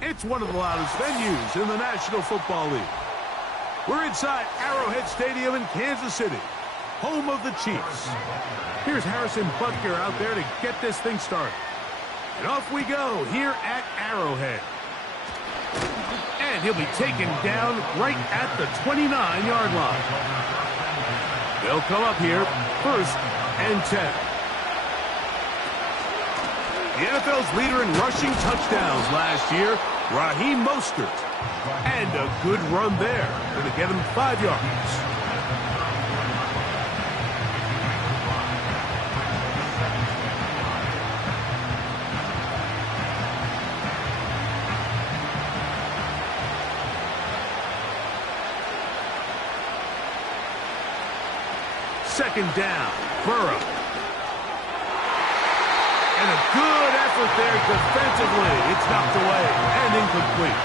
It's one of the loudest venues in the National Football League. We're inside Arrowhead Stadium in Kansas City, home of the Chiefs. Here's Harrison Butker out there to get this thing started. And off we go here at Arrowhead. And he'll be taken down right at the 29-yard line. They'll come up here, 1st and 10. The NFL's leader in rushing touchdowns last year, Raheem Mostert. And a good run there. Going to get him 5 yards. Second down, Burrow. And a good effort there defensively. It's knocked away and incomplete.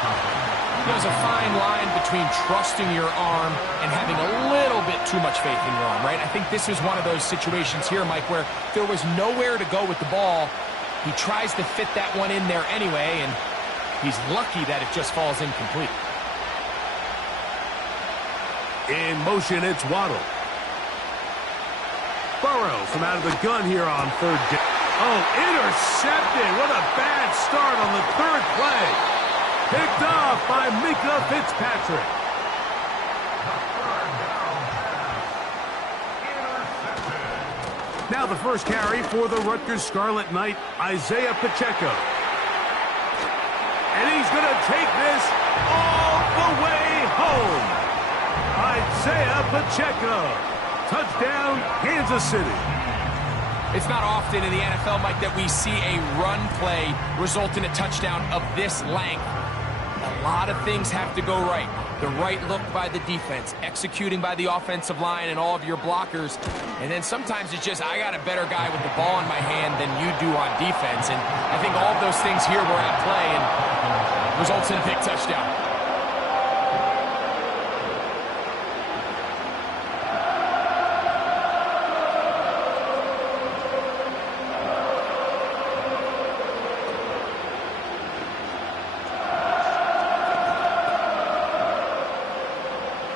There's a fine line between trusting your arm and having a little bit too much faith in your arm, right? I think this is one of those situations here, Mike, where there was nowhere to go with the ball. He tries to fit that one in there anyway, and he's lucky that it just falls incomplete. In motion, it's Waddle. Burrow from out of the gun here on 3rd down. Oh, intercepted. What a bad start on the 3rd play. Picked off by Minkah Fitzpatrick. Now the first carry for the Rutgers Scarlet Knight, Isaiah Pacheco. And he's going to take this all the way home. Isaiah Pacheco. Touchdown, Kansas City. It's not often in the NFL, Mike, that we see a run play result in a touchdown of this length. A lot of things have to go right. The right look by the defense, executing by the offensive line and all of your blockers. And then sometimes it's just, I got a better guy with the ball in my hand than you do on defense. And I think all of those things here were at play and results in a big touchdown.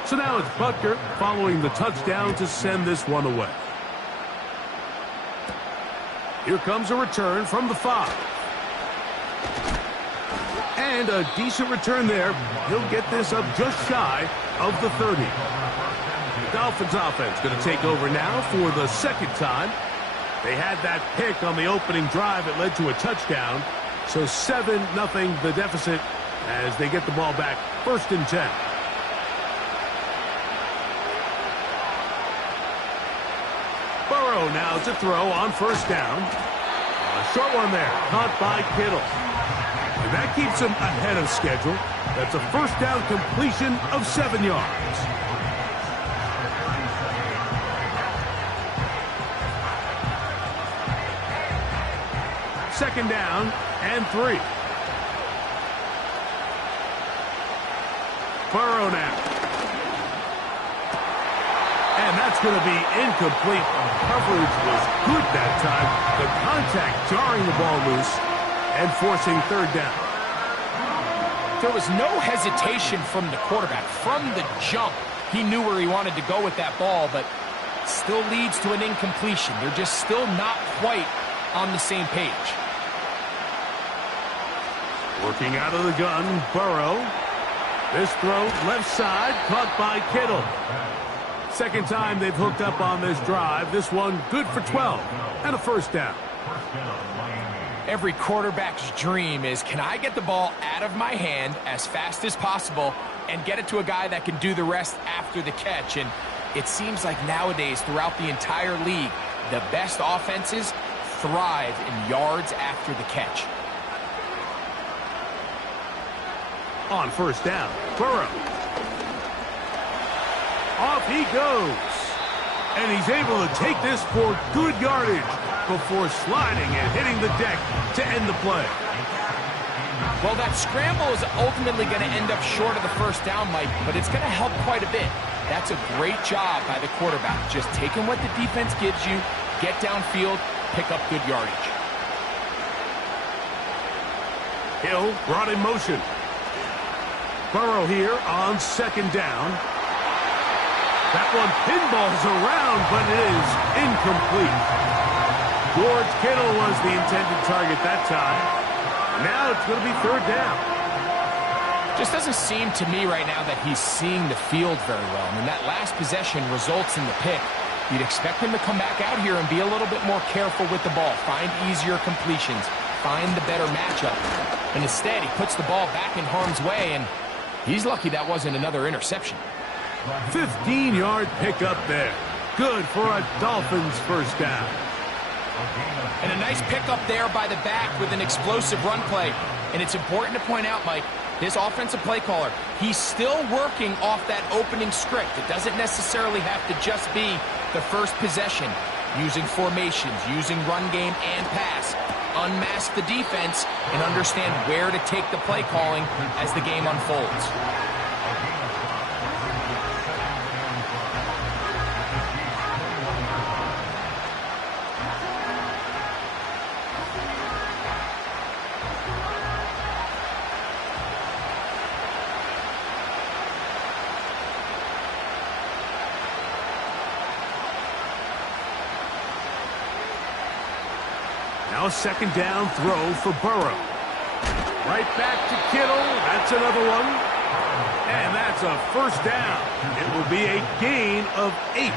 So now it's Butker following the touchdown to send this one away. Here comes a return from the 5. And a decent return there. He'll get this up just shy of the 30. The Dolphins offense going to take over now for the 2nd time. They had that pick on the opening drive that led to a touchdown. So 7-0 the deficit as they get the ball back, 1st and 10. Burrow now to throw on 1st down. A short one there, caught by Kittle. And that keeps him ahead of schedule. That's a 1st down completion of 7 yards. Second down and 3. Burrow now. And that's going to be incomplete. Coverage was good that time. The contact jarring the ball loose and forcing third down. There was no hesitation from the quarterback. From the jump, he knew where he wanted to go with that ball, but still leads to an incompletion. They're just still not quite on the same page. Working out of the gun, Burrow. This throw, left side, caught by Kittle. Second time they've hooked up on this drive. This one good for 12 and a first down. Every quarterback's dream is, can I get the ball out of my hand as fast as possible and get it to a guy that can do the rest after the catch? And it seems like nowadays, throughout the entire league, the best offenses thrive in yards after the catch. On first down, Burrow. Off he goes. And he's able to take this for good yardage before sliding and hitting the deck to end the play. Well, that scramble is ultimately going to end up short of the first down, Mike, but it's going to help quite a bit. That's a great job by the quarterback. Just taking what the defense gives you, get downfield, pick up good yardage. Hill brought in motion. Burrow here on second down. That one pinballs around, but it is incomplete. George Kittle was the intended target that time. Now it's going to be third down. Just doesn't seem to me right now that he's seeing the field very well. I mean, that last possession results in the pick. You'd expect him to come back out here and be a little bit more careful with the ball, find easier completions, find the better matchup. And instead, he puts the ball back in harm's way, and he's lucky that wasn't another interception. 15-yard pickup there. Good for a Dolphins first down. And a nice pickup there by the back with an explosive run play. And it's important to point out, Mike, this offensive play caller, he's still working off that opening script. It doesn't necessarily have to just be the first possession. Using formations, using run game and pass. Unmask the defense and understand where to take the play calling as the game unfolds. Now second down throw for Burrow. Right back to Kittle. That's another one. And that's a first down. It will be a gain of 8.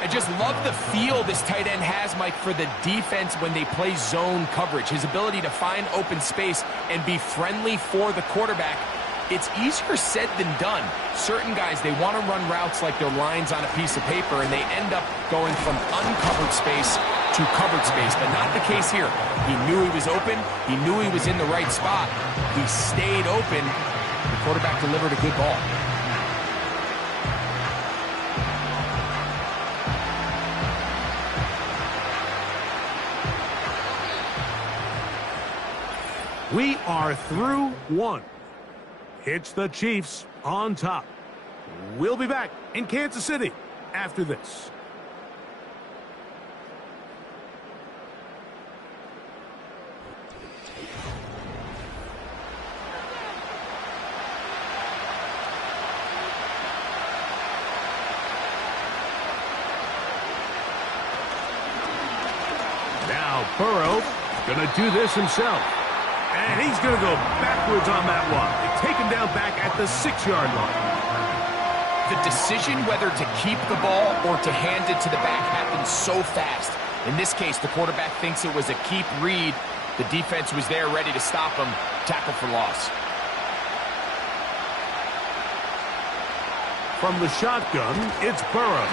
I just love the feel this tight end has, Mike, for the defense when they play zone coverage. His ability to find open space and be friendly for the quarterback. It's easier said than done. Certain guys, they want to run routes like they're lines on a piece of paper, and they end up going from uncovered space to covered space, but not the case here. He knew he was open. He knew he was in the right spot. He stayed open. The quarterback delivered a good ball. We are through one. It's the Chiefs on top. We'll be back in Kansas City after this. Now Burrow going to do this himself. And he's going to go backwards on that one. They take him down back at the 6-yard line. The decision whether to keep the ball or to hand it to the back happens so fast. In this case, the quarterback thinks it was a keep read. The defense was there ready to stop him. Tackle for loss. From the shotgun, it's Burrow.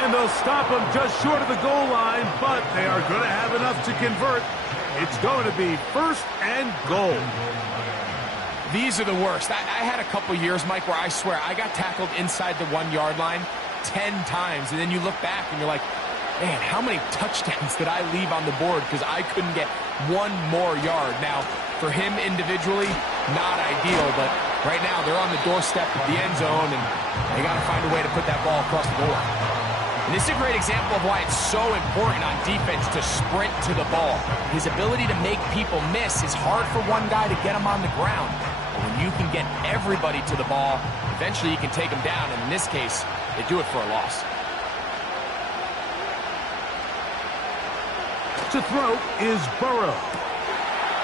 And they'll stop him just short of the goal line, but they are going to have enough to convert. It's going to be first and goal. These are the worst. I had a couple years, Mike, where I swear I got tackled inside the 1-yard line 10 times. And then you look back and you're like, Man, how many touchdowns did I leave on the board because I couldn't get one more yard? Now, for him individually, not ideal, but right now they're on the doorstep of the end zone, and they got to find a way to put that ball across the goal line. And this is a great example of why it's so important on defense to sprint to the ball. His ability to make people miss is hard for one guy to get him on the ground. But when you can get everybody to the ball, eventually you can take them down, and in this case, they do it for a loss. To throw is Burrow.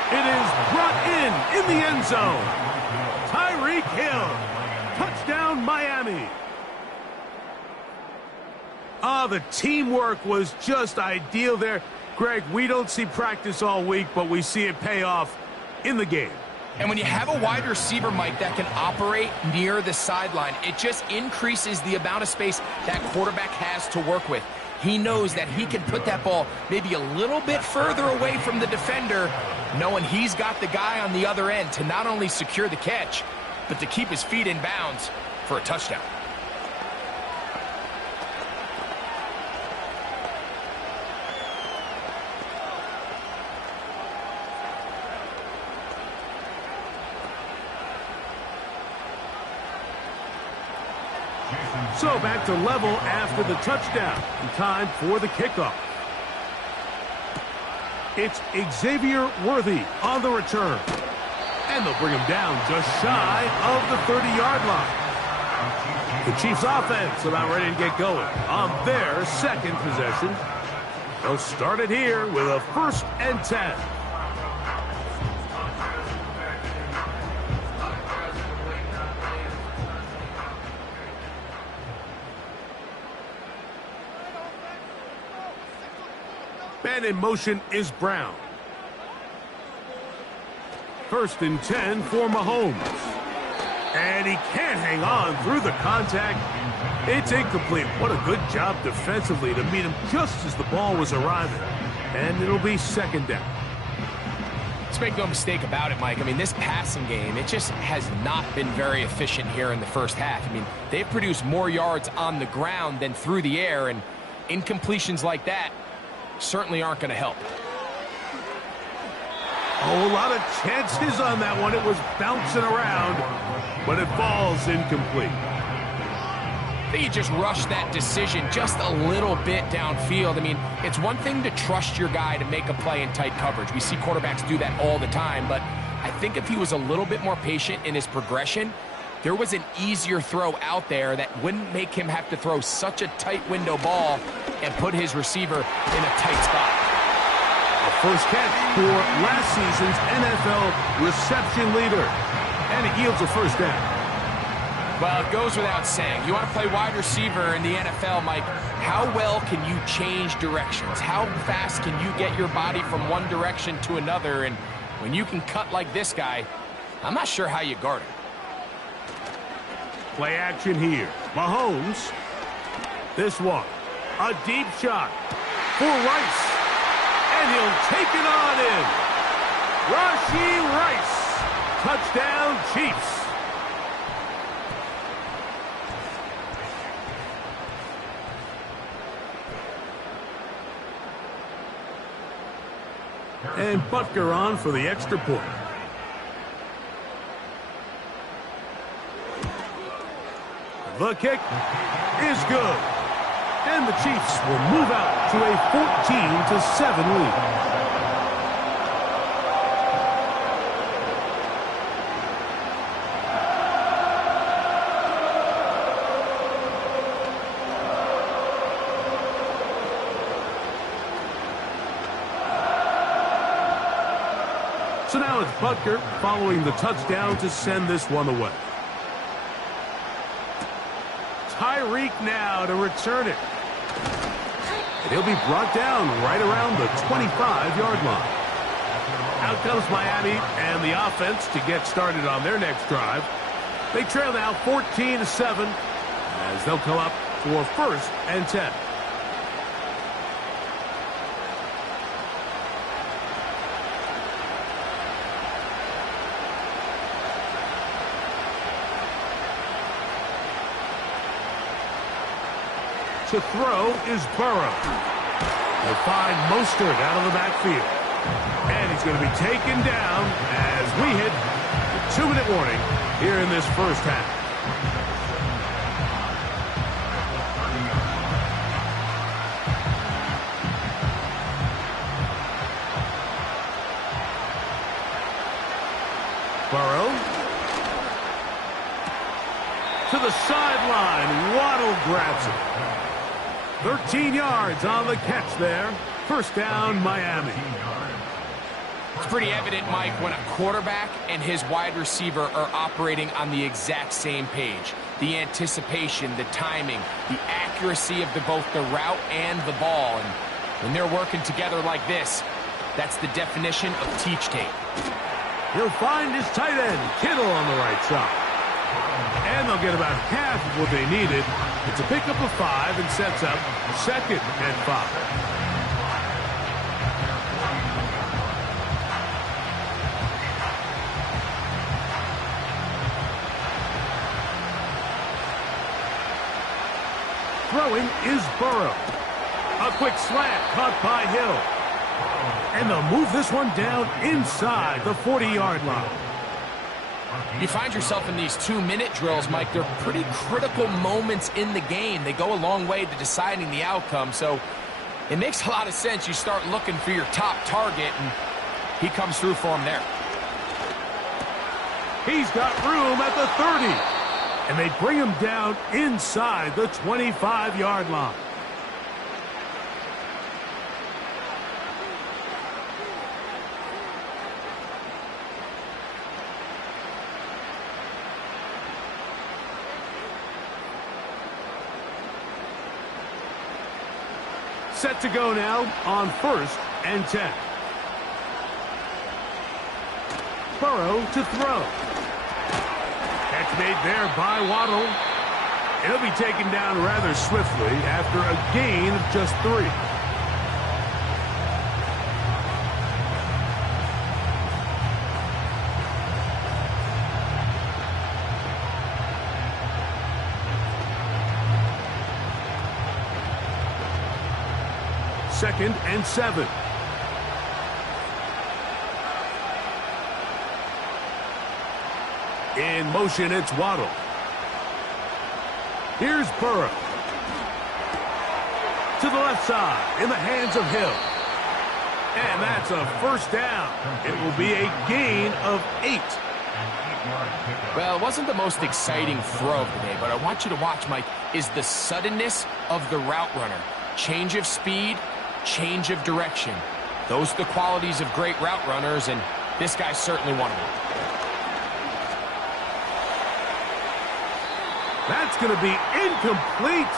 It is brought in the end zone. Tyreek Hill. Touchdown, Miami. The teamwork was just ideal there. Greg, we don't see practice all week, but we see it pay off in the game. And when you have a wide receiver, Mike, that can operate near the sideline, it just increases the amount of space that quarterback has to work with. He knows that he can put that ball maybe a little bit further away from the defender, knowing he's got the guy on the other end to not only secure the catch, but to keep his feet in bounds for a touchdown. So back to level after the touchdown. And time for the kickoff. It's Xavier Worthy on the return. And they'll bring him down just shy of the 30-yard line. The Chiefs offense about ready to get going on their second possession. They'll start it here with a 1st and 10. And in motion is Brown. 1st and 10 for Mahomes. And he can't hang on through the contact. It's incomplete. What a good job defensively to meet him just as the ball was arriving. And it'll be 2nd down. Let's make no mistake about it, Mike. I mean, this passing game, it just has not been very efficient here in the first half. I mean, they've produced more yards on the ground than through the air, and incompletions like that certainly aren't going to help. Oh, a lot of chances on that one. It was bouncing around, but it falls incomplete. I think you just rushed that decision just a little bit downfield. I mean, it's one thing to trust your guy to make a play in tight coverage. We see quarterbacks do that all the time, but I think if he was a little bit more patient in his progression, there was an easier throw out there that wouldn't make him have to throw such a tight window ball and put his receiver in a tight spot. A first catch for last season's NFL reception leader. And it yields a 1st down. Well, it goes without saying. You want to play wide receiver in the NFL, Mike, how well can you change directions? How fast can you get your body from one direction to another? And when you can cut like this guy, I'm not sure how you guard him. Play action here. Mahomes. This one. A deep shot for Rice. And he'll take it on in. Rashee Rice. Touchdown, Chiefs. And Butker on for the extra point. The kick is good. And the Chiefs will move out to a 14-7 lead. So now it's Butker following the touchdown to send this one away. Tyreek now to return it. And he'll be brought down right around the 25-yard line. Out comes Miami and the offense to get started on their next drive. They trail now 14-7 as they'll come up for 1st and 10. To throw is Burrow. He'll find Mostert out of the backfield. And he's going to be taken down as we hit the 2-minute warning here in this first half. Burrow to the sideline. Waddle grabs it. 13 yards on the catch there. First down, Miami. It's pretty evident, Mike, when a quarterback and his wide receiver are operating on the exact same page. The anticipation, the timing, the accuracy of both the route and the ball. And when they're working together like this, that's the definition of teach tape. He'll find his tight end, Kittle, on the right side. And they'll get about half of what they needed. It's a pickup of 5 and sets up 2nd and 5. Throwing is Burrow. A quick slant caught by Hill. And they'll move this one down inside the 40-yard line. You find yourself in these 2-minute drills, Mike. They're pretty critical moments in the game. They go a long way to deciding the outcome. So it makes a lot of sense. You start looking for your top target, and he comes through for him there. He's got room at the 30. And they bring him down inside the 25-yard line. Set to go now on 1st and 10. Burrow to throw. Catch made there by Waddle. He'll be taken down rather swiftly after a gain of just 3. Second and 7. In motion, it's Waddle. Here's Burrow. To the left side, in the hands of Hill. And that's a first down. It will be a gain of 8. Well, it wasn't the most exciting throw of the day, but I want you to watch, Mike, is the suddenness of the route runner. Change of speed, change of direction. Those are the qualities of great route runners, and this guy's certainly one of them. That's going to be incomplete.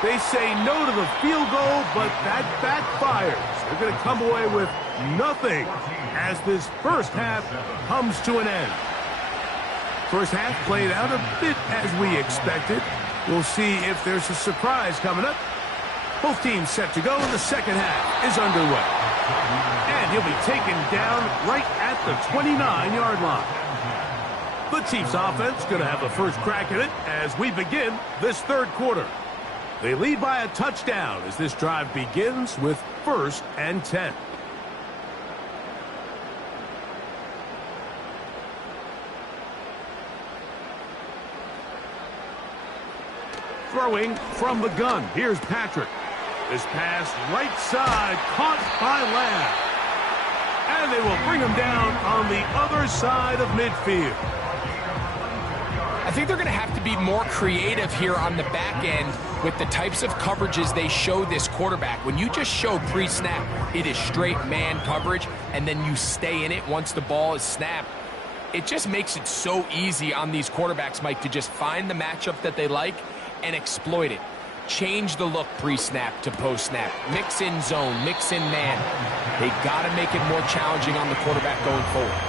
They say no to the field goal, but that backfires. They're going to come away with nothing as this first half comes to an end. First half played out a bit as we expected. We'll see if there's a surprise coming up. Both teams set to go, and the second half is underway. And he'll be taken down right at the 29-yard line. The Chiefs offense going to have the first crack at it as we begin this third quarter. They lead by a touchdown as this drive begins with 1st and 10. Throwing from the gun. Here's Patrick. This pass right side caught by Lamb. And they will bring him down on the other side of midfield. I think they're going to have to be more creative here on the back end with the types of coverages they show this quarterback. When you just show pre-snap, it is straight man coverage, and then you stay in it once the ball is snapped. It just makes it so easy on these quarterbacks, Mike, to just find the matchup that they like and exploit it. Change the look pre-snap to post-snap. Mix in zone, mix in man. They got to make it more challenging on the quarterback going forward.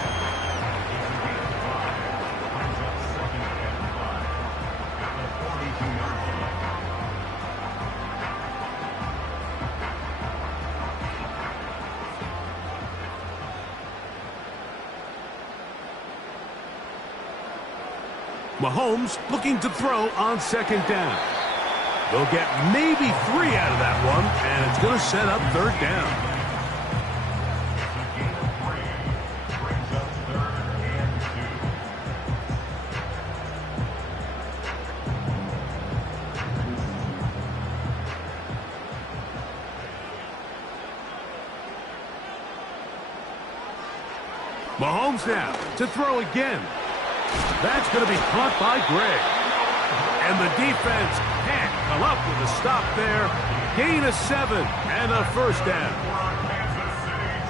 Mahomes looking to throw on second down. They'll get maybe 3 out of that one, and it's going to set up third down. Mahomes now to throw again. That's going to be caught by Greg. And the defense can't come up with a stop there. Gain of 7 and a first down.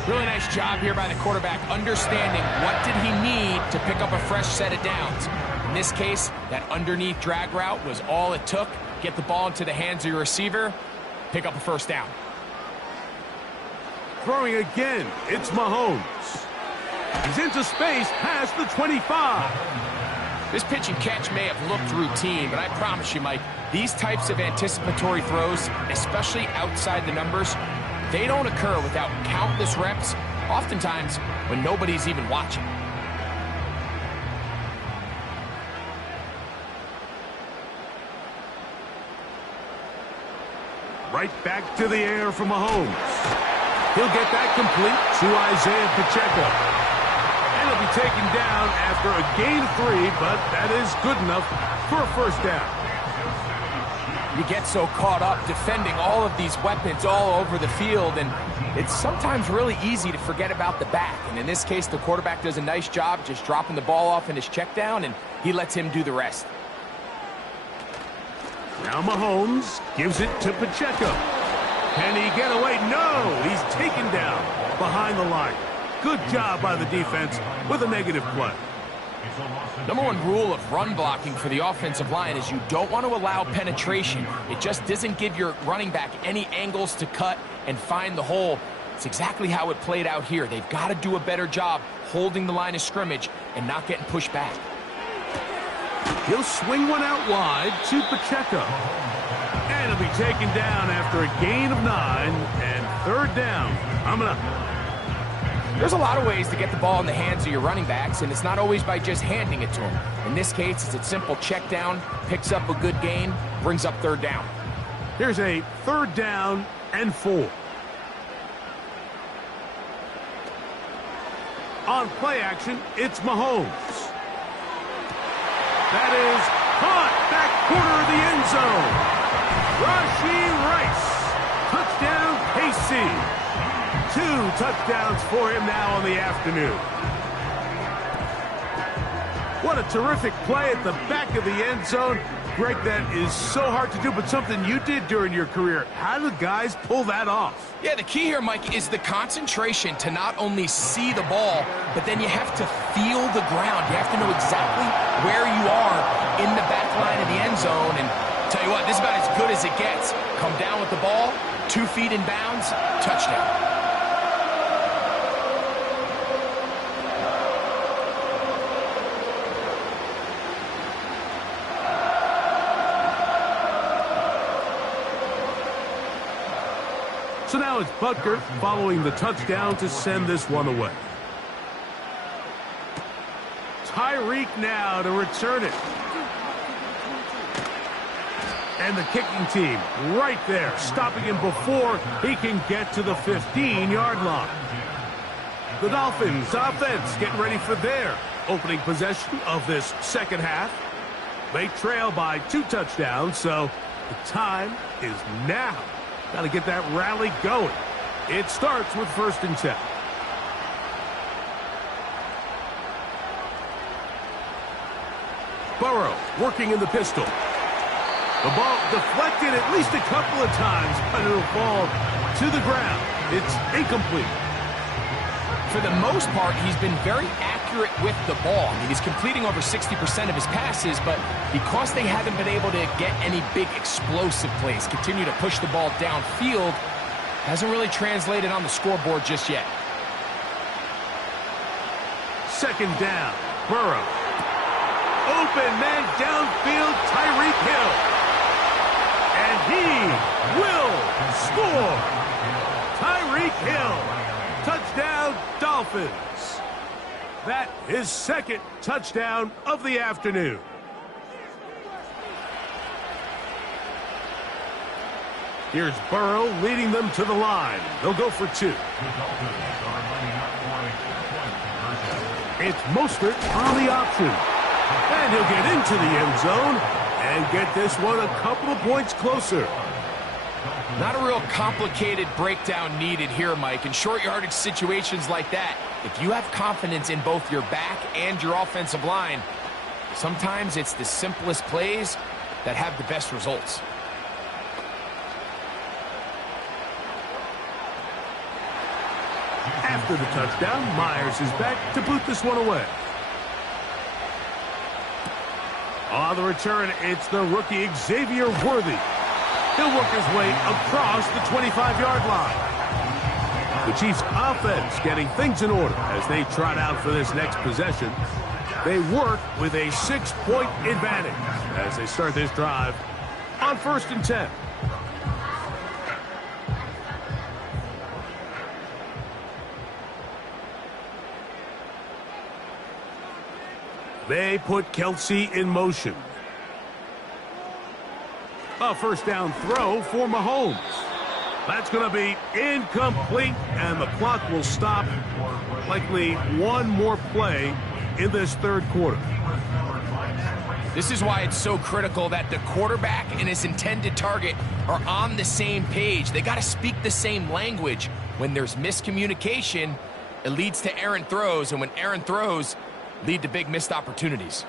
Really nice job here by the quarterback, understanding what did he need to pick up a fresh set of downs. In this case, that underneath drag route was all it took. Get the ball into the hands of your receiver, pick up a first down. Throwing again, it's Mahomes. He's into space past the 25. This pitch and catch may have looked routine, but I promise you, Mike, these types of anticipatory throws, especially outside the numbers, they don't occur without countless reps, oftentimes when nobody's even watching. Right back to the air for Mahomes. He'll get that complete to Isaiah Pacheco. And he'll be taken down after a gain of 3, but that is good enough for a first down. You get so caught up defending all of these weapons all over the field, and it's sometimes really easy to forget about the back. And in this case, the quarterback does a nice job just dropping the ball off in his check down, and he lets him do the rest. Now Mahomes gives it to Pacheco. Can he get away? No! He's taken down behind the line. Good job by the defense with a negative play. Number 1 rule of run blocking for the offensive line is you don't want to allow penetration. It just doesn't give your running back any angles to cut and find the hole. It's exactly how it played out here. They've got to do a better job holding the line of scrimmage and not getting pushed back. He'll swing one out wide to Pacheco. And he'll be taken down after a gain of 9 and third down. Coming up. There's a lot of ways to get the ball in the hands of your running backs, and it's not always by just handing it to them. In this case, it's a simple check down, picks up a good gain, brings up third down. Here's a third down and 4. On play action, it's Mahomes. That is caught back corner of the end zone. Rashee Rice. Touchdown, KC. 2 touchdowns for him now on the afternoon. What a terrific play at the back of the end zone. Greg, that is so hard to do, but something you did during your career. How do guys pull that off? Yeah, the key here, Mike, is the concentration to not only see the ball, but then you have to feel the ground. You have to know exactly where you are in the back line of the end zone. And tell you what, this is about as good as it gets. Come down with the ball, 2 feet in bounds, touchdown. So now it's Butker following the touchdown to send this one away. Tyreek now to return it. And the kicking team right there, stopping him before he can get to the 15-yard line. The Dolphins offense getting ready for their opening possession of this second half. They trail by 2 touchdowns, so the time is now. Got to get that rally going. It starts with 1st and 10. Burrow working in the pistol. The ball deflected at least a couple of times, but it'll fall to the ground. It's incomplete. For the most part, he's been very accurate with the ball. I mean, he's completing over 60% of his passes, but because they haven't been able to get any big explosive plays, continue to push the ball downfield, hasn't really translated on the scoreboard just yet. 2nd down, Burrow. Open man downfield, Tyreek Hill. And he will score. Tyreek Hill. Touchdown, Dolphins. That is 2nd touchdown of the afternoon. Here's Burrow leading them to the line. They'll go for 2. It's Mostert on the option. And he'll get into the end zone and get this one a couple of points closer. Not a real complicated breakdown needed here, Mike. In short yardage situations like that, if you have confidence in both your back and your offensive line, sometimes it's the simplest plays that have the best results. After the touchdown, Myers is back to boot this one away. On the return, it's the rookie Xavier Worthy. He'll work his way across the 25-yard line. The Chiefs' offense getting things in order as they trot out for this next possession. They work with a 6-point advantage as they start this drive on 1st and 10. They put Kelce in motion. A first down throw for Mahomes. That's going to be incomplete, and the clock will stop. Likely one more play in this 3rd quarter. This is why it's so critical that the quarterback and his intended target are on the same page. They got to speak the same language. When there's miscommunication, it leads to errant throws, and when errant throws lead to big missed opportunities.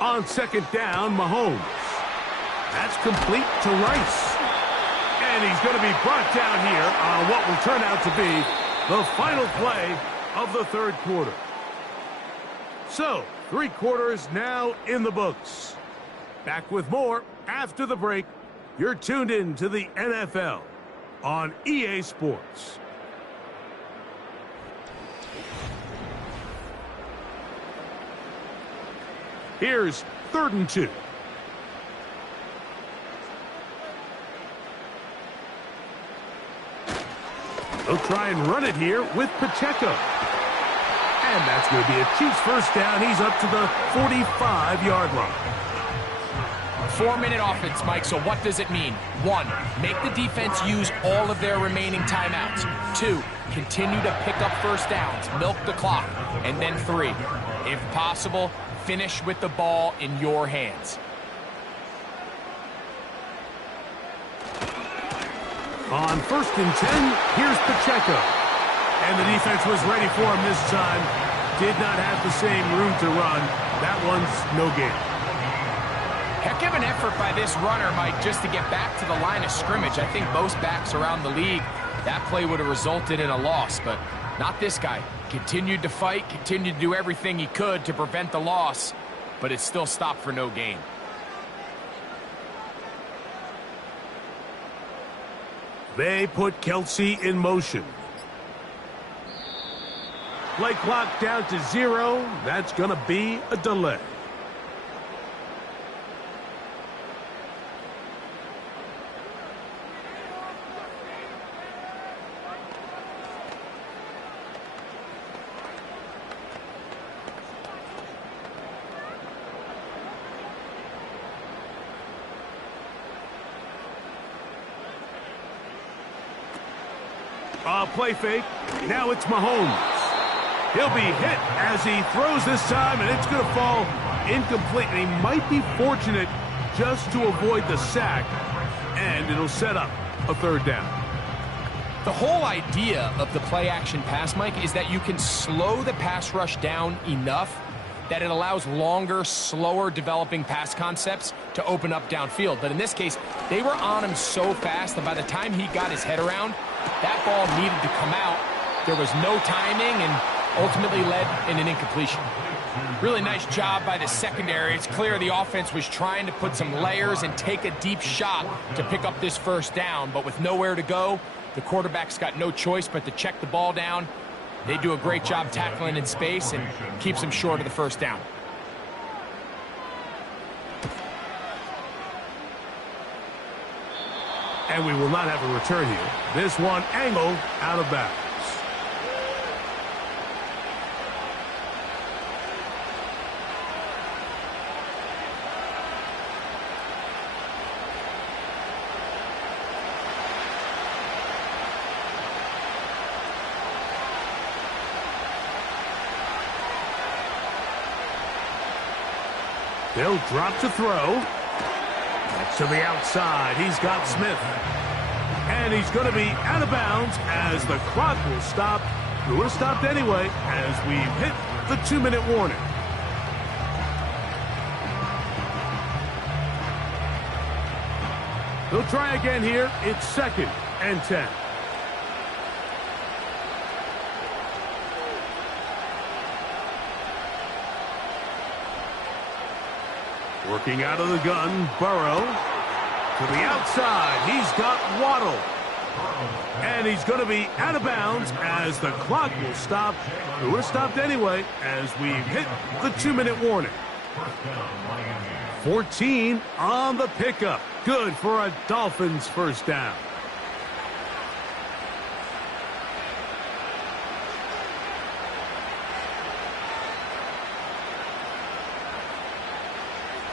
On 2nd down, Mahomes. That's complete to Rice. And he's going to be brought down here on what will turn out to be the final play of the 3rd quarter. So, 3 quarters now in the books. Back with more after the break. You're tuned in to the NFL on EA Sports. Here's 3rd and 2. They'll try and run it here with Pacheco. And that's going to be a Chiefs first down. He's up to the 45-yard line. 4-minute offense, Mike, so what does it mean? 1, make the defense use all of their remaining timeouts. 2, continue to pick up first downs, milk the clock. And then 3, if possible, finish with the ball in your hands. On 1st and 10, here's Pacheco. And the defense was ready for him this time. Did not have the same room to run. That one's no gain. Heck of an effort by this runner, Mike, just to get back to the line of scrimmage. I think most backs around the league, that play would have resulted in a loss, but not this guy. Continued to fight, continued to do everything he could to prevent the loss, but it still stopped for no gain. They put Kelce in motion. Play clock down to 0. That's going to be a delay. Play fake. Now it's Mahomes. He'll be hit as he throws this time, and it's going to fall incomplete. And he might be fortunate just to avoid the sack, and it'll set up a 3rd down. The whole idea of the play-action pass, Mike, is that you can slow the pass rush down enough that it allows longer, slower developing pass concepts to open up downfield. But in this case, they were on him so fast that by the time he got his head around, that ball needed to come out. There was no timing and ultimately led in an incompletion. Really nice job by the secondary. It's clear the offense was trying to put some layers and take a deep shot to pick up this first down, but with nowhere to go, the quarterback's got no choice but to check the ball down. They do a great job tackling in space and keeps them short of the first down. And we will not have a return here. This one angled out of bounds. They'll drop to throw. To the outside, he's got Smith. And he's going to be out of bounds as the clock will stop. It would have stopped anyway as we hit the 2-minute warning. They'll try again here. It's 2nd and 10. Working out of the gun, Burrow. To the outside, he's got Waddle. And he's going to be out of bounds as the clock will stop. It would have stopped anyway as we hit the 2-minute warning. 14 on the pickup. Good for a Dolphins first down.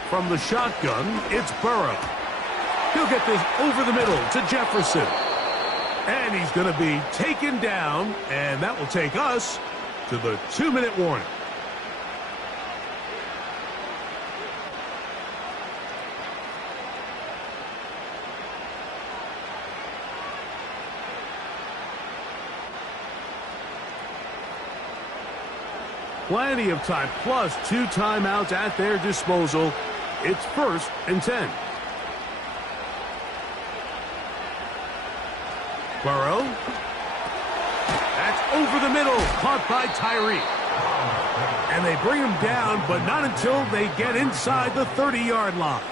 From the shotgun, it's Burrow. He'll get this over the middle to Jefferson. And he's going to be taken down, and that will take us to the 2-minute warning. Plenty of time, plus 2 timeouts at their disposal. It's 1st and 10. Burrow. That's over the middle, caught by Tyree. And they bring him down, but not until they get inside the 30-yard line.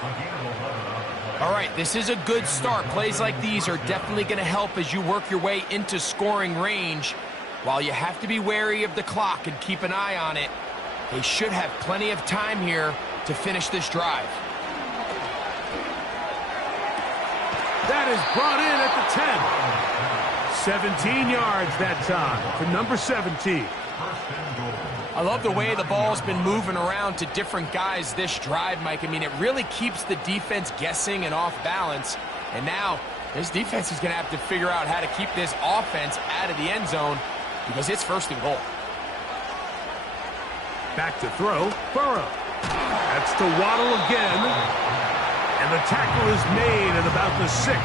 All right, this is a good start. Plays like these are definitely going to help as you work your way into scoring range. While you have to be wary of the clock and keep an eye on it, they should have plenty of time here to finish this drive. That is brought in at the 10. 17 yards that time for number 17. I love the way the ball's been moving around to different guys this drive, Mike. I mean, it really keeps the defense guessing and off balance. And now this defense is going to have to figure out how to keep this offense out of the end zone because it's 1st and goal. Back to throw, Burrow. That's to Waddle again. And the tackle is made at about the 6.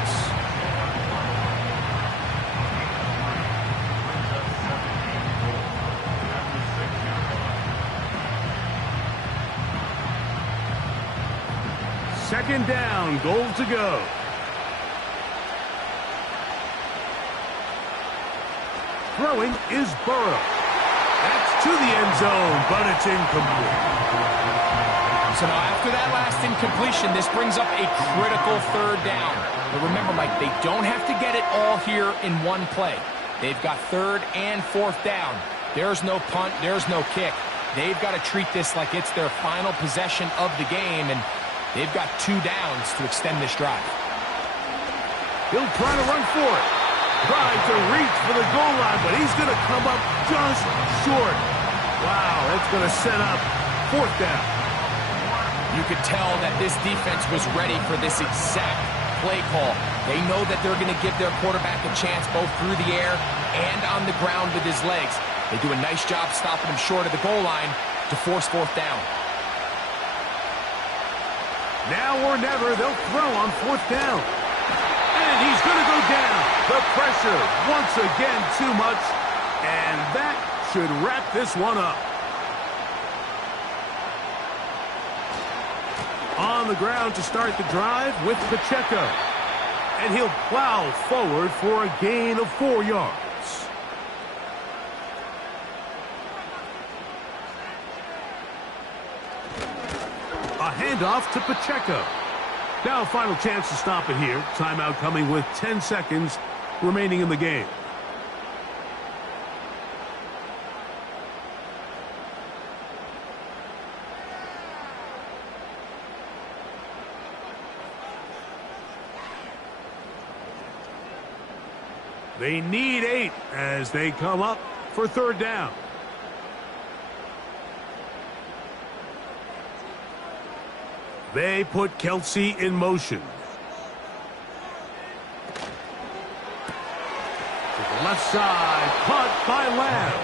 Second down, goal to go. Throwing is Burrow. That's to the end zone, but it's incomplete. So now after that last incompletion, this brings up a critical 3rd down. But remember, Mike, they don't have to get it all here in one play. They've got 3rd and 4th down. There's no punt, there's no kick. They've got to treat this like it's their final possession of the game, and they've got 2 downs to extend this drive. He'll try to run for it. Tried to reach for the goal line, but he's going to come up just short. Wow, that's going to set up 4th down. You could tell that this defense was ready for this exact play call. They know that they're going to give their quarterback a chance both through the air and on the ground with his legs. They do a nice job stopping him short of the goal line to force 4th down. Now or never, they'll throw on 4th down. And he's going to go down. The pressure, once again, too much. And that should wrap this one up. On the ground to start the drive with Pacheco. And he'll plow forward for a gain of 4 yards. A handoff to Pacheco. Now, final chance to stop it here. Timeout coming with 10 seconds remaining in the game. They need 8 as they come up for 3rd down. They put Kelce in motion. To the left side, caught by Lamb.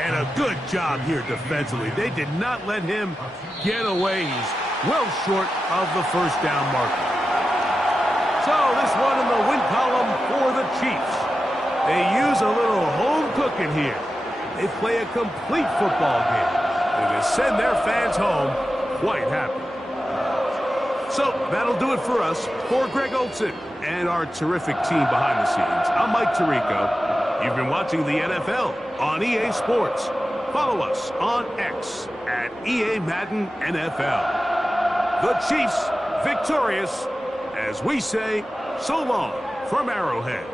And a good job here defensively. They did not let him get away. He's well short of the first down marker. So this one in the win column for the Chiefs. They use a little home cooking here. They play a complete football game. And they send their fans home quite happy. So that'll do it for us. For Greg Olsen and our terrific team behind the scenes, I'm Mike Tirico. You've been watching the NFL on EA Sports. Follow us on X at EA Madden NFL. The Chiefs victorious as we say so long from Arrowhead.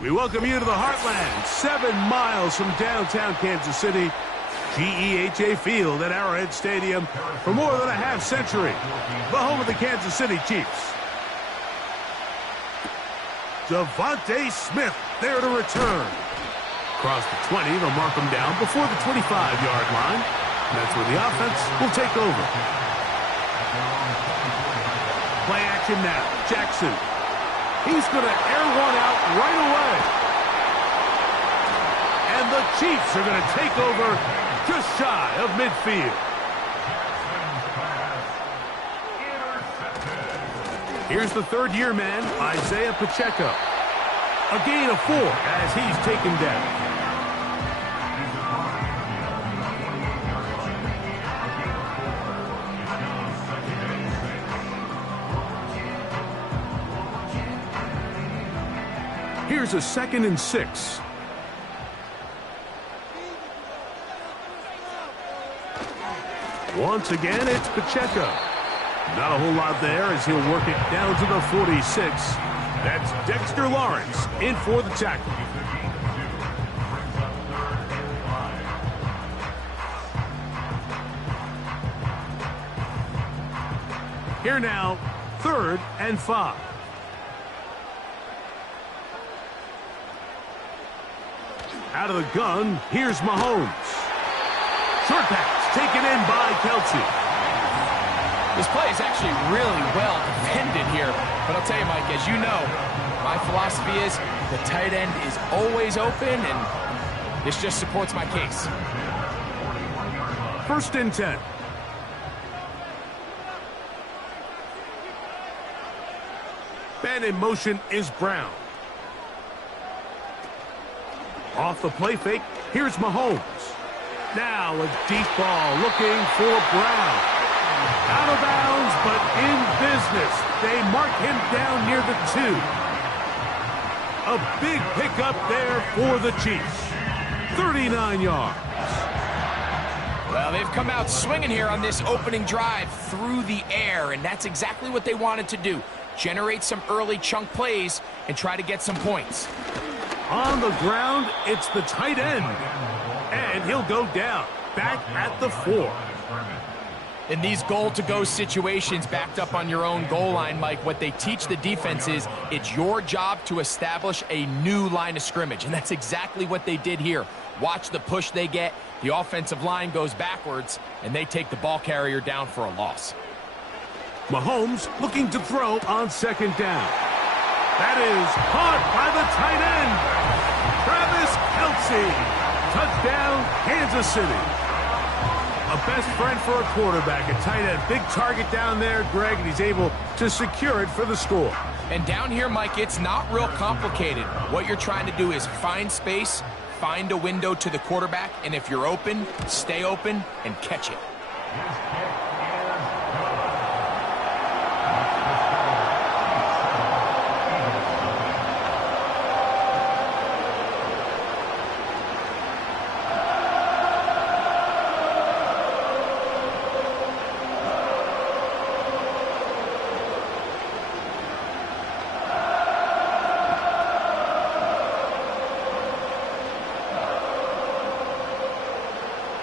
We welcome you to the Heartland, 7 miles from downtown Kansas City. GEHA Field at Arrowhead Stadium for more than a half-century. The home of the Kansas City Chiefs. Devontae Smith there to return. Across the 20, they'll mark him down before the 25-yard line. And that's where the offense will take over. Play action now. Jackson. He's going to air one out right away. And the Chiefs are going to take over just shy of midfield. Here's the third-year man, Isaiah Pacheco. A gain of 4 as he's taken down. Here's a 2nd and 6. Once again, it's Pacheco. Not a whole lot there as he'll work it down to the 46. That's Dexter Lawrence in for the tackle. Here now, 3rd and 5. Out of the gun, here's Mahomes. Short pass taken in by Kelce. This play is actually really well defended here. But I'll tell you, Mike, as you know, my philosophy is the tight end is always open, and this just supports my case. 1st and 10. Man in motion is Brown. Off the play fake, here's Mahomes. Now a deep ball looking for Brown. Out of bounds, but in business. They mark him down near the 2. A big pickup there for the Chiefs. 39 yards. Well, they've come out swinging here on this opening drive through the air, and that's exactly what they wanted to do. Generate some early chunk plays and try to get some points. On the ground, it's the tight end. And he'll go down, back at the 4. In these goal-to-go situations backed up on your own goal line, Mike, what they teach the defense is it's your job to establish a new line of scrimmage, and that's exactly what they did here. Watch the push they get. The offensive line goes backwards, and they take the ball carrier down for a loss. Mahomes looking to throw on 2nd down. That is caught by the tight end. Travis Kelce. Touchdown, Kansas City. A best friend for a quarterback, a tight end. Big target down there, Greg, and he's able to secure it for the score. And down here, Mike, it's not real complicated. What you're trying to do is find space, find a window to the quarterback, and if you're open, stay open and catch it.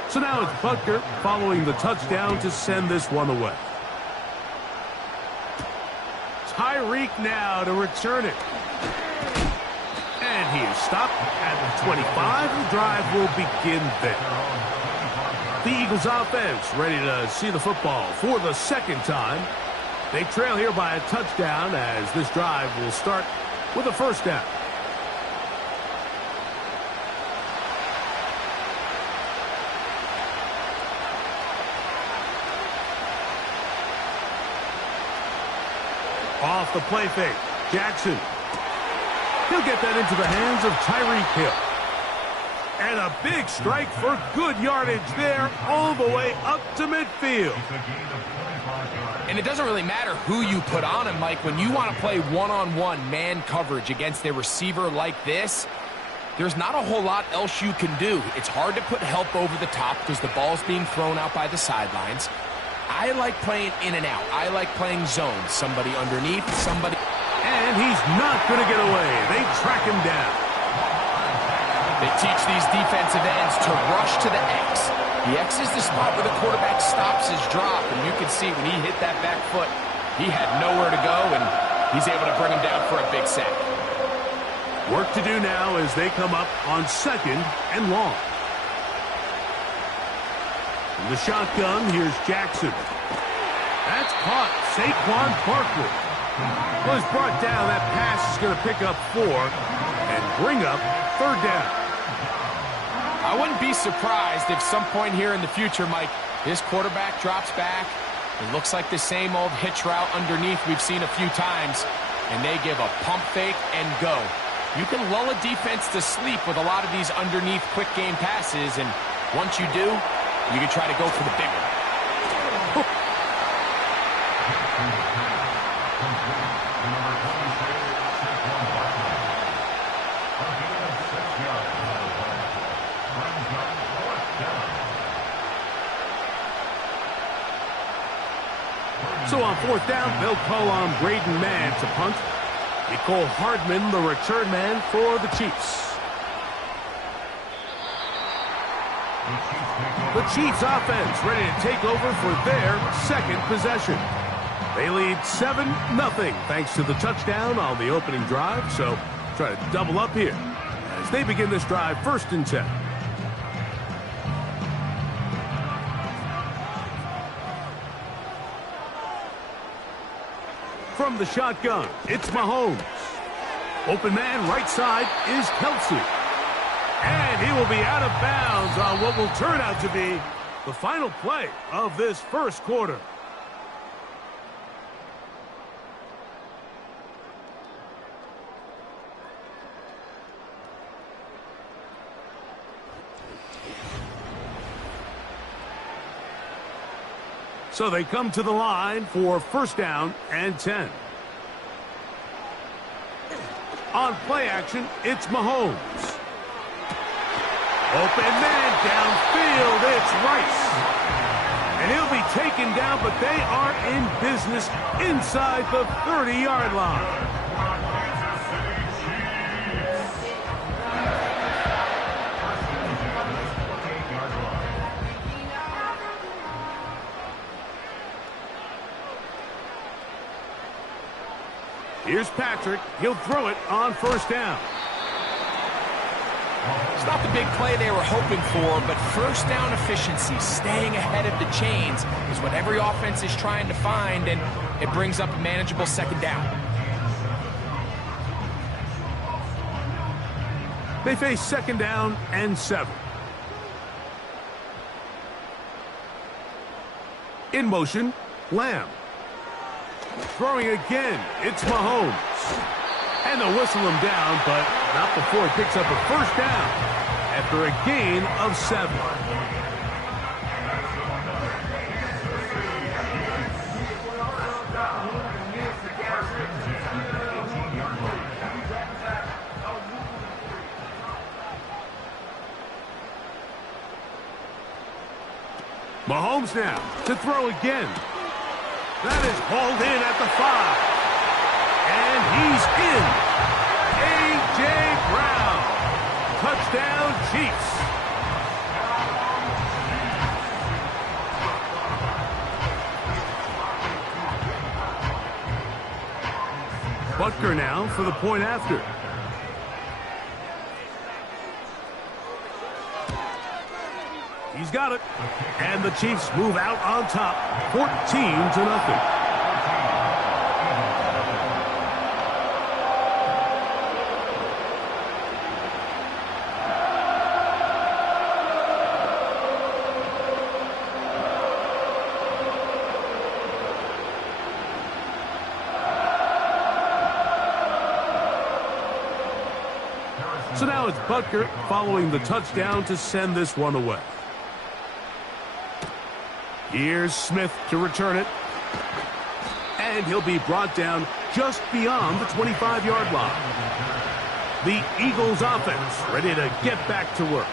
So now it's Butker following the touchdown to send this one away. Tyreek now to return it. And he is stopped at the 25. The drive will begin there. The Eagles offense ready to see the football for the 2nd time. They trail here by a touchdown as this drive will start with a 1st down. Off the play fake, Jackson. He'll get that into the hands of Tyreek Hill. And a big strike for good yardage there all the way up to midfield. And it doesn't really matter who you put on him, Mike. When you want to play one-on-one man coverage against a receiver like this, there's not a whole lot else you can do. It's hard to put help over the top because the ball's being thrown out by the sidelines. I like playing in and out. I like playing zone. Somebody underneath, somebody... And he's not going to get away. They track him down. They teach these defensive ends to rush to the X. The X is the spot where the quarterback stops his drop, and you can see when he hit that back foot, he had nowhere to go, and he's able to bring him down for a big sack. Work to do now as they come up on 2nd and long. In the shotgun, here's Jackson. That's caught. Saquon Barkley. Well, he's brought down. That pass is going to pick up 4 and bring up 3rd down. I wouldn't be surprised if some point here in the future, Mike, this quarterback drops back. It looks like the same old hitch route underneath we've seen a few times, and they give a pump fake and go. You can lull a defense to sleep with a lot of these underneath quick game passes, and once you do, you can try to go for the big one. So on fourth down, they'll call on Braden Mann to punt. Nicole Hardman, the return man for the Chiefs. The Chiefs offense ready to take over for their second possession. They lead 7-0 thanks to the touchdown on the opening drive. So try to double up here as they begin this drive 1st and 10. From the shotgun, it's Mahomes. Open man right side is Kelsey. And he will be out of bounds on what will turn out to be the final play of this first quarter. So they come to the line for 1st down and 10. On play action, it's Mahomes. Open man downfield, it's Rice. And he'll be taken down, but they are in business inside the 30-yard line. Here's Patrick. He'll throw it on 1st down. It's not the big play they were hoping for, but 1st down efficiency, staying ahead of the chains, is what every offense is trying to find, and it brings up a manageable 2nd down. They face 2nd down and 7. In motion, Lamb. Throwing again, it's Mahomes. And they'll whistle him down, but not before he picks up a 1st down after a gain of 7. Mahomes now to throw again. That is hauled in at the 5. And he's in. A.J. Brown. Touchdown, Chiefs. Butker now for the point after. He's got it. And the Chiefs move out on top, 14-0. So now it's Butker following the touchdown to send this one away. Here's Smith to return it. And he'll be brought down just beyond the 25-yard line. The Eagles offense ready to get back to work.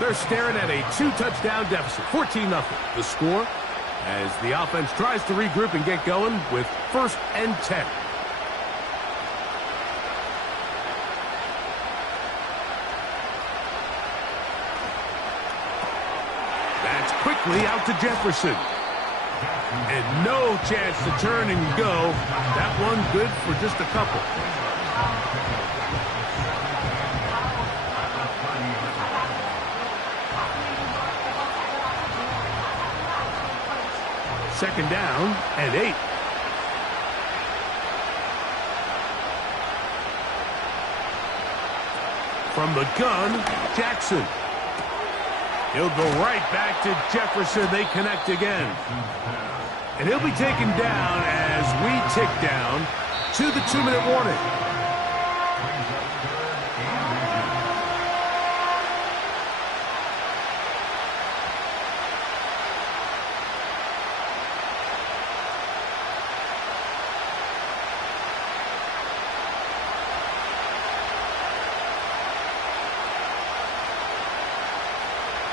They're staring at a 2-touchdown deficit, 14-0. The score as the offense tries to regroup and get going with 1st and 10. Quickly out to Jefferson. And no chance to turn and go. That one good for just a couple. Second down and 8. From the gun, Jackson. He'll go right back to Jefferson. They connect again. And he'll be taken down as we tick down to the 2-minute warning.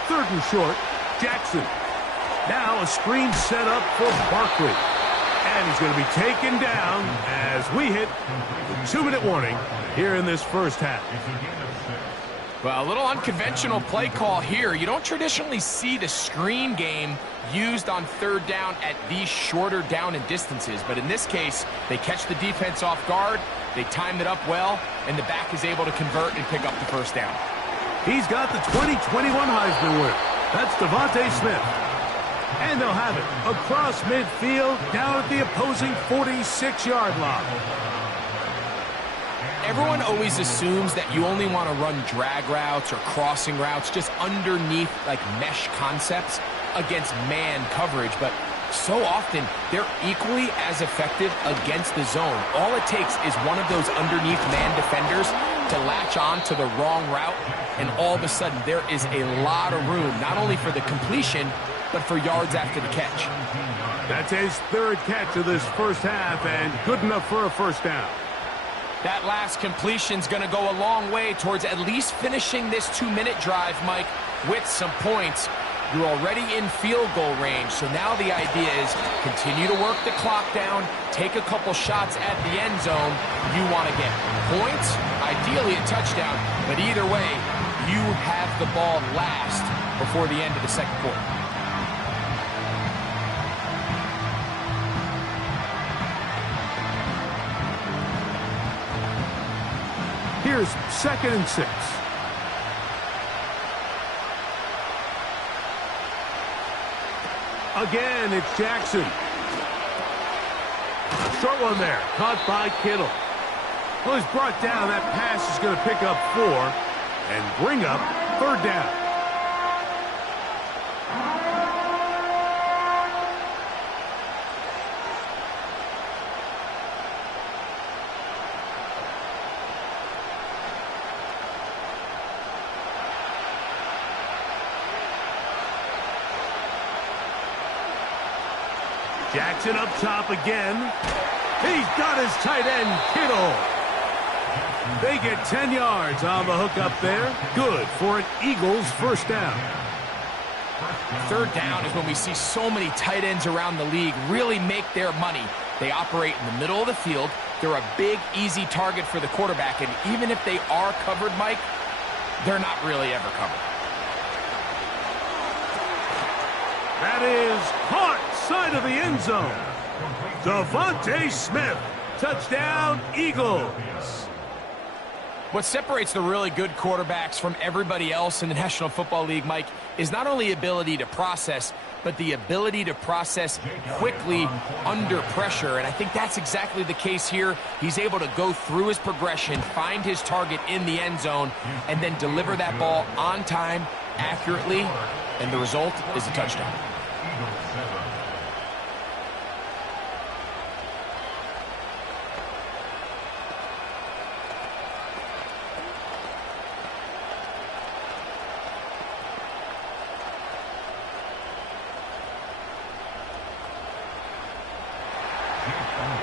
Third and short, Jackson. Now a screen set up for Barkley. And he's going to be taken down as we hit the 2-minute warning here in this first half. Well, a little unconventional play call here. You don't traditionally see the screen game used on third down at these shorter down and distances. But in this case, they catch the defense off guard, they timed it up well, and the back is able to convert and pick up the first down. He's got the 2021 Heisman winner. That's DeVonta Smith. And they'll have it across midfield down at the opposing 46-yard line. Everyone always assumes that you only want to run drag routes or crossing routes just underneath like mesh concepts against man coverage, but so often they're equally as effective against the zone. All it takes is one of those underneath man defenders to latch on to the wrong route, and all of a sudden there is a lot of room, not only for the completion, but for yards after the catch. That's his third catch of this first half, and good enough for a first down. That last completion's going to go a long way towards at least finishing this 2-minute drive, Mike, with some points. You're already in field goal range, so now the idea is continue to work the clock down, take a couple shots at the end zone. You want to get points, ideally a touchdown, but either way, you have the ball last before the end of the second quarter. Here's 2nd and 6. Again, it's Jackson. Short one there, caught by Kittle. Well, he's brought down. That pass is going to pick up 4 and bring up third down. Jackson up top again. He's got his tight end, Kittle. They get 10 yards on the hook up there. Good for an Eagles first down. Third down is when we see so many tight ends around the league really make their money. They operate in the middle of the field. They're a big, easy target for the quarterback, and even if they are covered, Mike, they're not really ever covered. That is caught side of the end zone. DeVonta Smith, touchdown Eagles. What separates the really good quarterbacks from everybody else in the National Football League, Mike, is not only ability to process, but the ability to process quickly under pressure. And I think that's exactly the case here. He's able to go through his progression, find his target in the end zone, and then deliver that ball on time, accurately, and the result is a touchdown.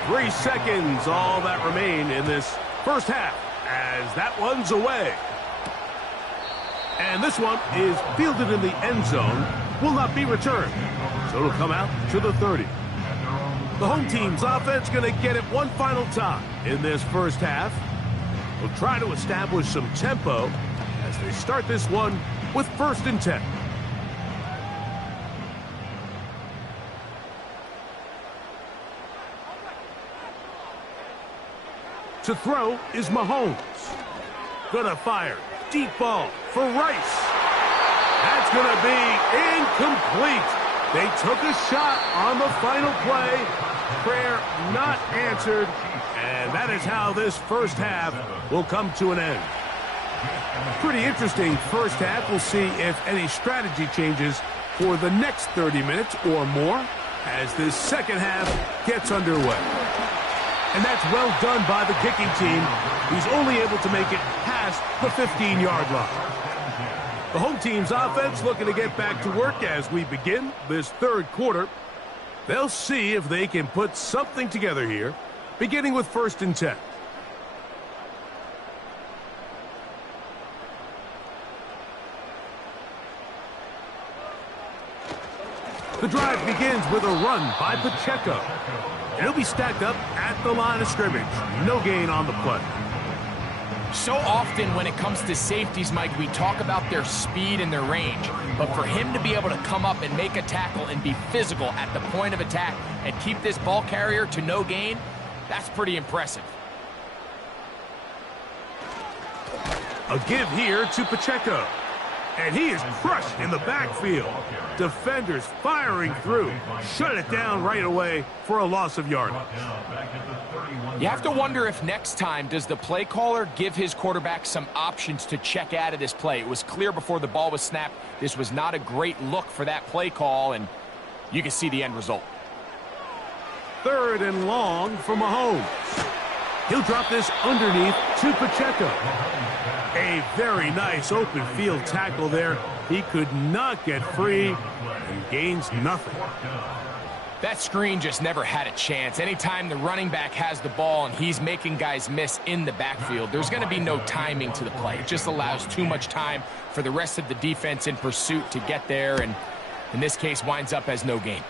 Three seconds, all that remain in this first half, as that one's away. And this one is fielded in the end zone, will not be returned. So it'll come out to the 30. The home team's offense going to get it one final time in this first half. They'll try to establish some tempo as they start this one with 1st and 10. To throw is Mahomes. Gonna fire. Deep ball for Rice. That's gonna be incomplete. They took a shot on the final play. Prayer not answered. And that is how this first half will come to an end. Pretty interesting first half. We'll see if any strategy changes for the next 30 minutes or more as this second half gets underway. And that's well done by the kicking team. He's only able to make it past the 15-yard line. The home team's offense looking to get back to work as we begin this third quarter. They'll see if they can put something together here, beginning with 1st and 10. The drive begins with a run by Pacheco. And he'll be stacked up at the line of scrimmage. No gain on the play. So often when it comes to safeties, Mike, we talk about their speed and their range. But for him to be able to come up and make a tackle and be physical at the point of attack and keep this ball carrier to no gain, that's pretty impressive. A give here to Pacheco. And he is crushed in the backfield. Defenders firing through. Shut it down right away for a loss of yardage. You have to wonder if next time does the play caller give his quarterback some options to check out of this play. It was clear before the ball was snapped. This was not a great look for that play call, and you can see the end result. 3rd and long for Mahomes. He'll drop this underneath to Pacheco. A very nice open field tackle there. He could not get free and gains nothing. That screen just never had a chance. Anytime the running back has the ball and he's making guys miss in the backfield, there's going to be no timing to the play. It just allows too much time for the rest of the defense in pursuit to get there, and in this case winds up as no gain.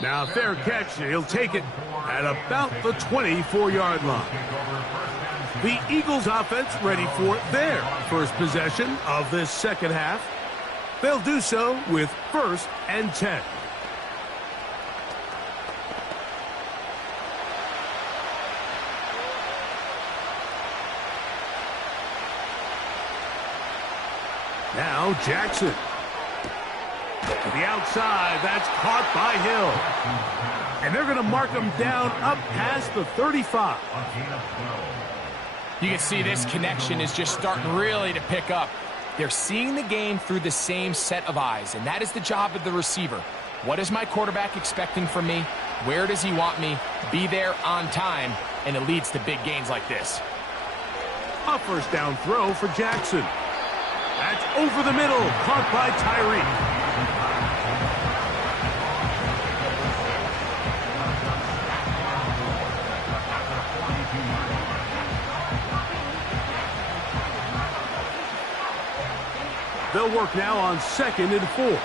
Now, fair catch. He'll take it at about the 24-yard line. The Eagles offense ready for their first possession of this second half. They'll do so with 1st and 10. Now Jackson. To the outside, that's caught by Hill. And they're going to mark him down up past the 35. You can see this connection is just starting really to pick up. They're seeing the game through the same set of eyes, and that is the job of the receiver. What is my quarterback expecting from me? Where does he want me? Be there on time, and it leads to big gains like this. A 1st down throw for Jackson. That's over the middle, caught by Tyree. They'll work now on 2nd and 4.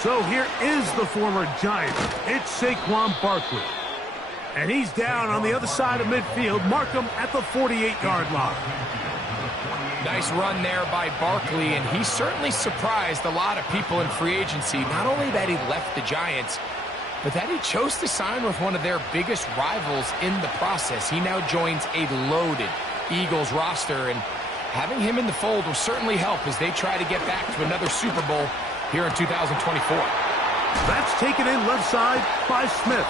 So here is the former Giant. It's Saquon Barkley. And he's down on the other side of midfield. Mark him at the 48-yard line. Nice run there by Barkley, and he certainly surprised a lot of people in free agency. Not only that he left the Giants, but that he chose to sign with one of their biggest rivals in the process. He now joins a loaded Eagles roster, and having him in the fold will certainly help as they try to get back to another Super Bowl here in 2024. That's taken in left side by Smith.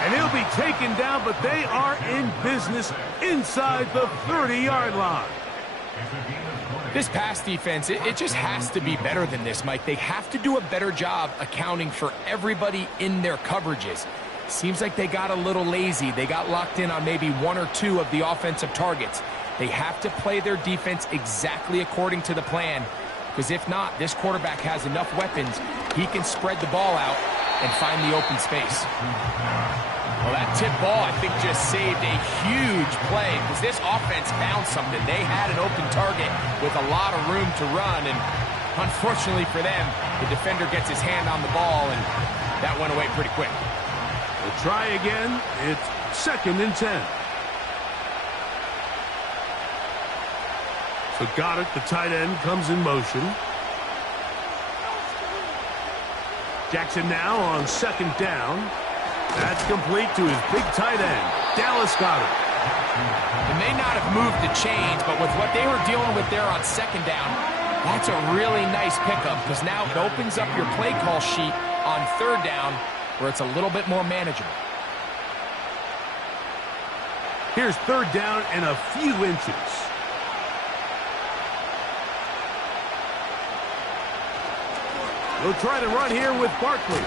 And he'll be taken down, but they are in business inside the 30-yard line. This pass defense, it just has to be better than this, Mike. They have to do a better job accounting for everybody in their coverages. Seems like they got a little lazy. They got locked in on maybe 1 or 2 of the offensive targets. They have to play their defense exactly according to the plan, because if not, this quarterback has enough weapons. He can spread the ball out and find the open space. Well, that tip ball, I think, just saved a huge play because this offense found something. They had an open target with a lot of room to run, and unfortunately for them, the defender gets his hand on the ball, and that went away pretty quick. We'll try again. It's 2nd and 10. So Goddard, the tight end, comes in motion. Jackson now on 2nd down. That's complete to his big tight end, Dallas Goedert. They may not have moved the chains, but with what they were dealing with there on 2nd down, that's a really nice pickup because now it opens up your play call sheet on 3rd down where it's a little bit more manageable. Here's 3rd down and a few inches. They'll try to run here with Barkley.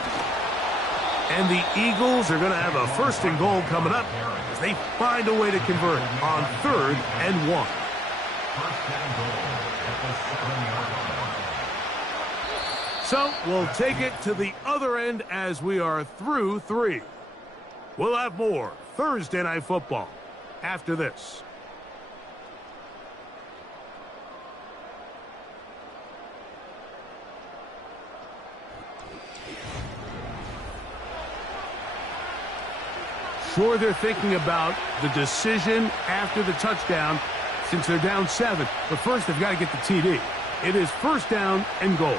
And the Eagles are going to have a 1st and goal coming up as they find a way to convert on 3rd and 1. So we'll take it to the other end as we are through 3. We'll have more Thursday Night Football after this. sure they're thinking about the decision after the touchdown since they're down 7. But first, they've got to get the TD. It is first down and goal.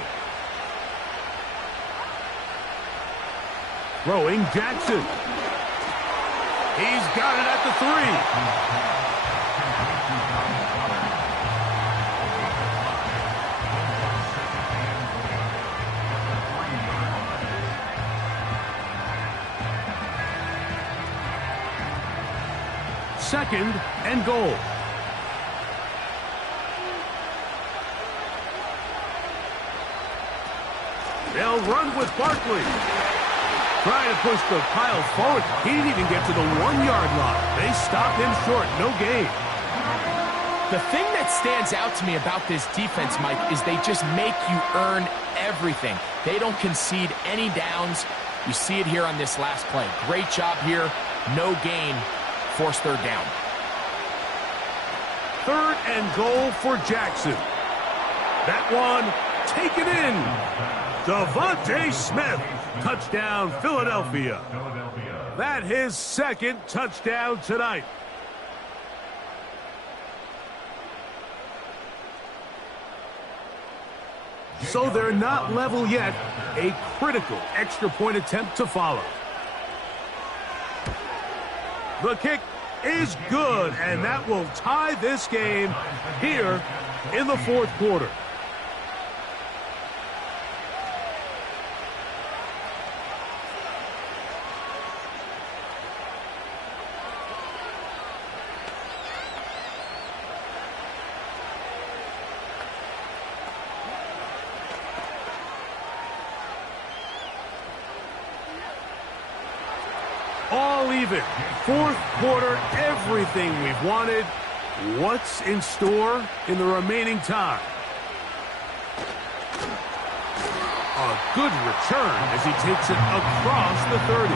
Throwing Jackson. He's got it at the 3. Second and goal. They'll run with Barkley. Trying to push the pile forward. He didn't even get to the 1-yard line. They stopped him short. No gain. The thing that stands out to me about this defense, Mike, is they just make you earn everything. They don't concede any downs. You see it here on this last play. Great job here. No gain. Force third down. Third and goal for Jackson. That one taken in. Devontae Smith. Touchdown, Philadelphia. That his second touchdown tonight. So they're not level yet. A critical extra point attempt to follow. The kick is good, and that will tie this game here in the fourth quarter. All even. Fourth quarter, everything we've wanted. What's in store in the remaining time? A good return as he takes it across the 30.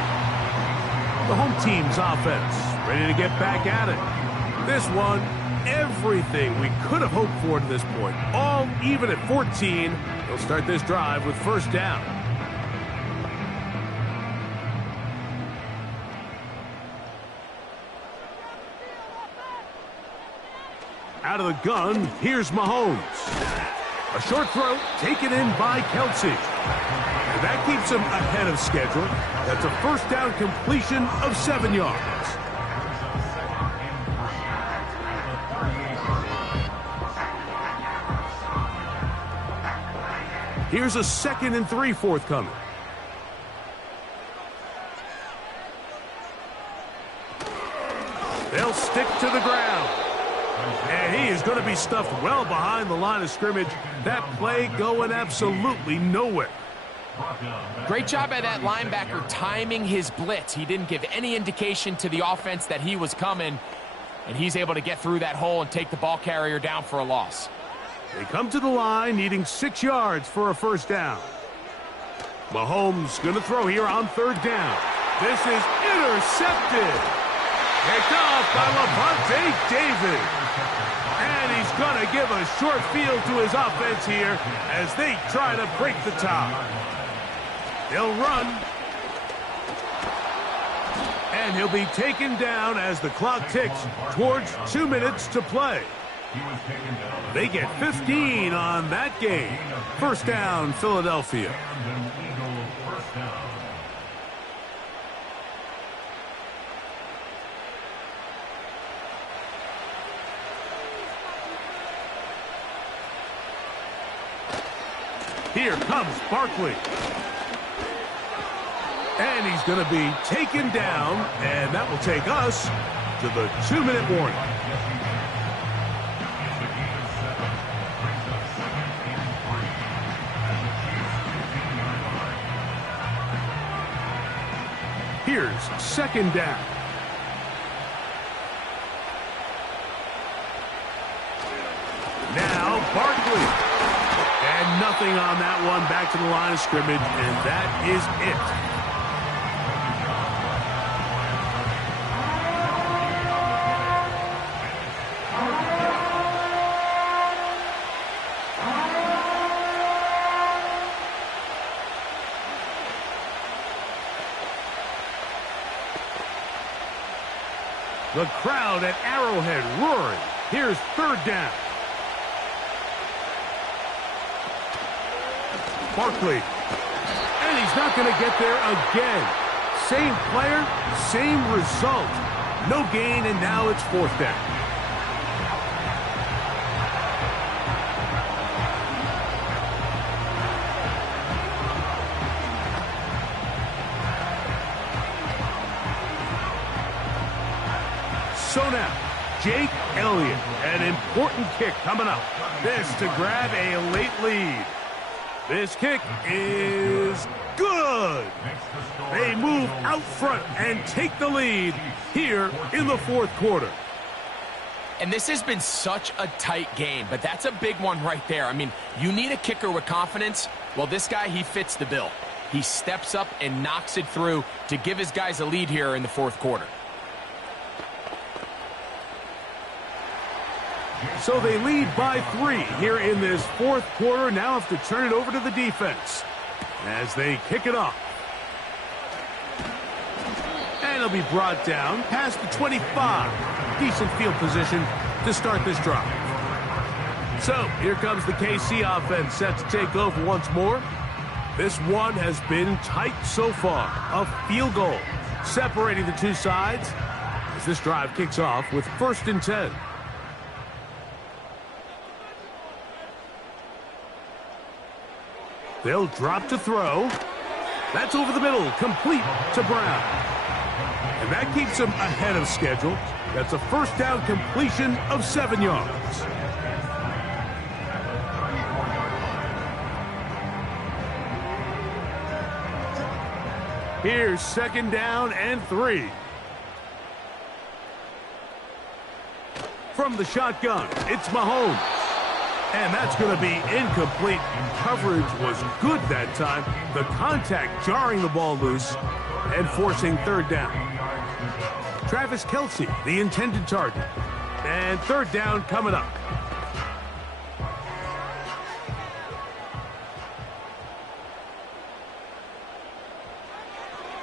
The home team's offense ready to get back at it. This one, everything we could have hoped for to this point. All even at 14. They'll start this drive with first down. Out of the gun, here's Mahomes. A short throw taken in by Kelsey. And that keeps him ahead of schedule. That's a first down completion of 7 yards. Here's a 2nd and 3 forthcoming. They'll stick to the ground. And he is going to be stuffed well behind the line of scrimmage. That play going absolutely nowhere. Great job by that linebacker timing his blitz. He didn't give any indication to the offense that he was coming, and he's able to get through that hole and take the ball carrier down for a loss. They come to the line needing 6 yards for a first down. Mahomes going to throw here on third down. This is intercepted. Picked off by Lavonte David. And he's going to give a short field to his offense here as they try to break the top. They'll run. And he'll be taken down as the clock ticks towards 2 minutes to play. They get 15 on that game. First down, Philadelphia. Here comes Barkley. And he's going to be taken down, and that will take us to the 2-minute warning. Here's second down. Now Barkley. And nothing on that one. Back to the line of scrimmage, and that is it. The crowd at Arrowhead roaring. Here's third down. Barkley. And he's not going to get there again. Same player, same result. No gain, and now it's fourth down. So now, Jake Elliott, an important kick coming up. This to grab a late lead. This kick is good. They move out front and take the lead here in the fourth quarter. And this has been such a tight game, but that's a big one right there. I mean, you need a kicker with confidence. Well, this guy, he fits the bill. He steps up and knocks it through to give his guys a lead here in the fourth quarter. So they lead by 3 here in this fourth quarter. Now have to turn it over to the defense as they kick it off. And it'll be brought down past the 25. Decent field position to start this drive. So here comes the KC offense set to take over once more. This one has been tight so far. A field goal separating the two sides as this drive kicks off with 1st and 10. They'll drop to throw. That's over the middle, complete to Brown. And that keeps him ahead of schedule. That's a first down completion of 7 yards. Here's 2nd down and 3. From the shotgun, it's Mahomes. And that's going to be incomplete. Coverage was good that time. The contact jarring the ball loose and forcing 3rd down. Travis Kelce, the intended target. And 3rd down coming up.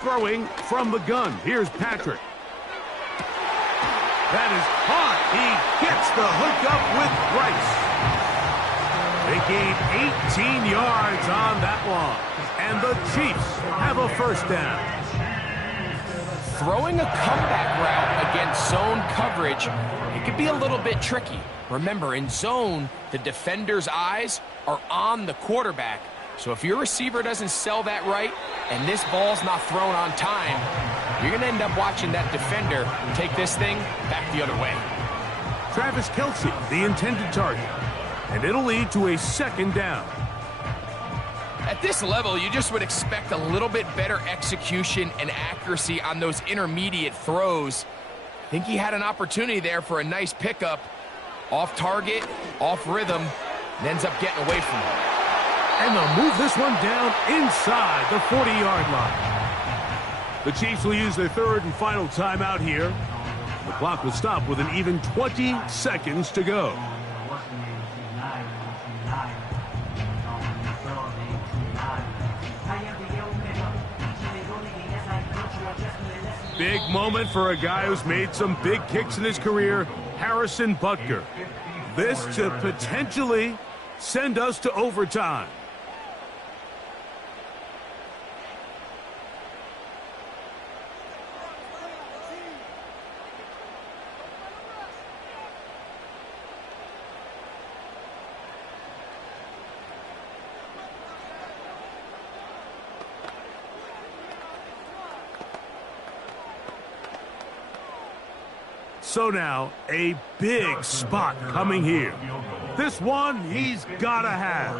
Throwing from the gun. Here's Patrick. That is caught. He gets the hookup with Bryce. They gained 18 yards on that one. And the Chiefs have a first down. Throwing a comeback route against zone coverage, it could be a little bit tricky. Remember, in zone, the defender's eyes are on the quarterback. So if your receiver doesn't sell that right and this ball's not thrown on time, you're going to end up watching that defender take this thing back the other way. Travis Kelce, the intended target. And it'll lead to a 2nd down. At this level, you just would expect a little bit better execution and accuracy on those intermediate throws. I think he had an opportunity there for a nice pickup. Off target, off rhythm, and ends up getting away from him. And they'll move this one down inside the 40-yard line. The Chiefs will use their 3rd and final timeout here. The clock will stop with an even 20 seconds to go. Big moment for a guy who's made some big kicks in his career, Harrison Butker. This to potentially send us to overtime. So now, a big spot coming here. This one, he's got to have.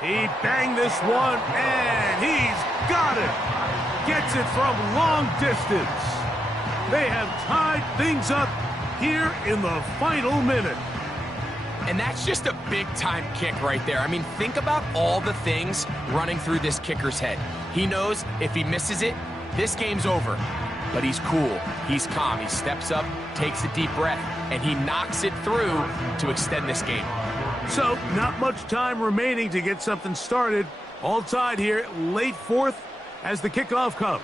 He banged this one, and he's got it. Gets it from long distance. They have tied things up here in the final minute. And that's just a big-time kick right there. I mean, think about all the things running through this kicker's head. He knows if he misses it, this game's over. But he's cool. He's calm. He steps up, takes a deep breath, and he knocks it through to extend this game. So, not much time remaining to get something started. All tied here, late fourth. as the kickoff comes.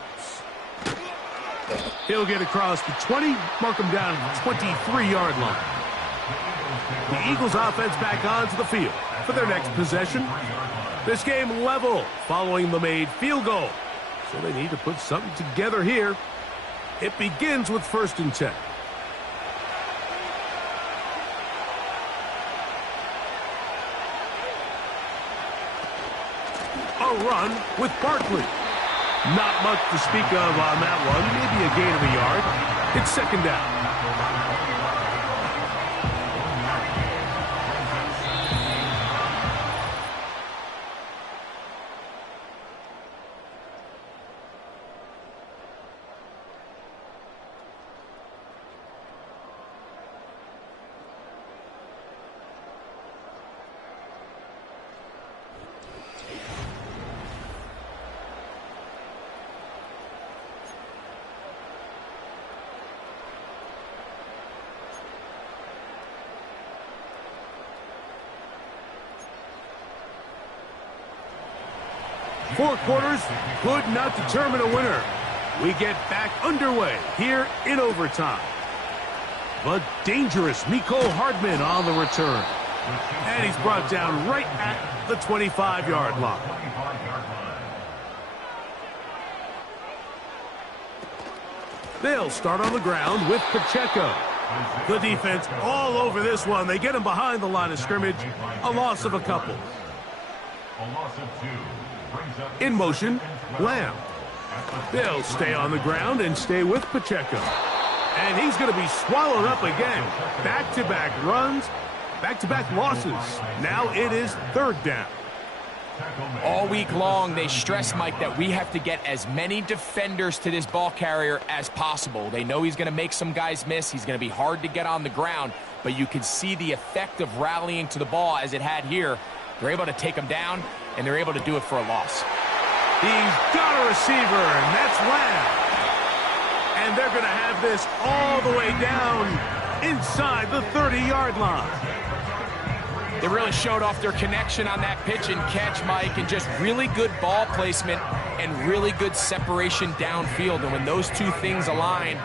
He'll get across the 20, mark him down at the 23-yard line. The Eagles offense back onto the field for their next possession. This game level following the made field goal. So they need to put something together here. It begins with 1st and 10. A run with Barkley. Not much to speak of on that one. Maybe a gain of a yard. It's 2nd down. Four quarters could not determine a winner. We get back underway here in overtime. But dangerous Mecole Hardman on the return. And he's brought down right at the 25-yard line. They'll start on the ground with Pacheco. The defense all over this one. They get him behind the line of scrimmage. A loss of a couple. In motion, Lamb. They'll stay on the ground and stay with Pacheco. And he's going to be swallowed up again. Back-to-back runs, back-to-back losses. Now it is 3rd down. All week long, they stress, Mike, that we have to get as many defenders to this ball carrier as possible. They know he's going to make some guys miss. He's going to be hard to get on the ground. But you can see the effect of rallying to the ball as it had here. They're able to take him down, and they're able to do it for a loss. He's got a receiver, and that's Lamb. And they're going to have this all the way down inside the 30-yard line. They really showed off their connection on that pitch and catch, Mike, and just really good ball placement and really good separation downfield. And when those two things align,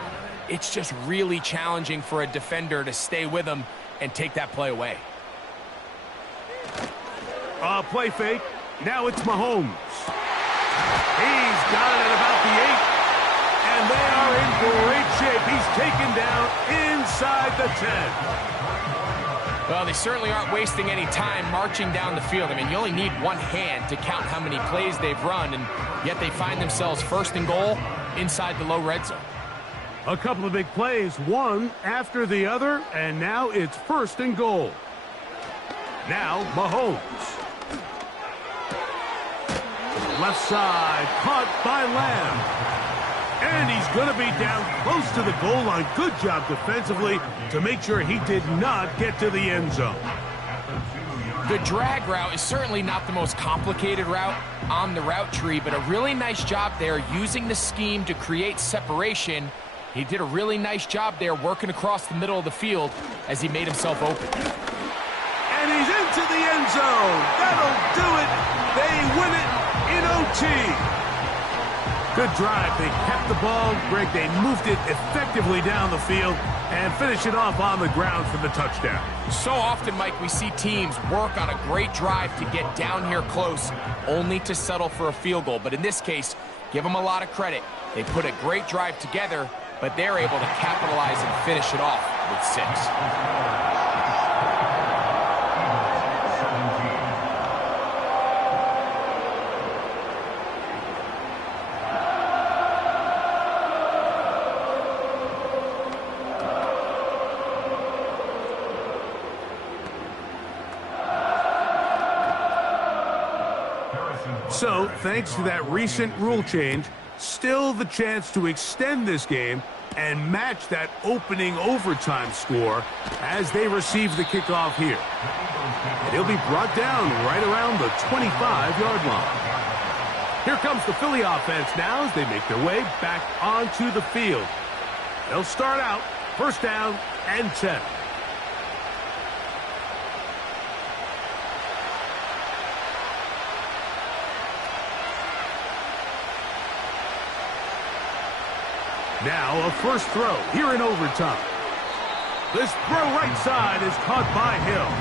it's just really challenging for a defender to stay with them and take that play away. Play fake. Now it's Mahomes. He's got it at about the 8. And they are in great shape. He's taken down inside the 10. Well, they certainly aren't wasting any time marching down the field. I mean, you only need one hand to count how many plays they've run, and yet they find themselves 1st and goal inside the low red zone. A couple of big plays, one after the other, and now it's 1st and goal. Now Mahomes. Left side, caught by Lamb. And he's going to be down close to the goal line. Good job defensively to make sure he did not get to the end zone. The drag route is certainly not the most complicated route on the route tree, but a really nice job there using the scheme to create separation. He did a really nice job there working across the middle of the field as he made himself open. And he's into the end zone. That'll do it. They win it in OT. Good drive. They kept the ball. Greg, they moved it effectively down the field and finish it off on the ground for the touchdown. So often, Mike, we see teams work on a great drive to get down here close, only to settle for a field goal. But in this case, give them a lot of credit. They put a great drive together, but they're able to capitalize and finish it off with 6. So, thanks to that recent rule change, still the chance to extend this game and match that opening overtime score as they receive the kickoff here. And he'll be brought down right around the 25-yard line. Here comes the Philly offense now as they make their way back onto the field. They'll start out 1st down and 10. Now a first throw here in overtime. This throw right side is caught by Hill.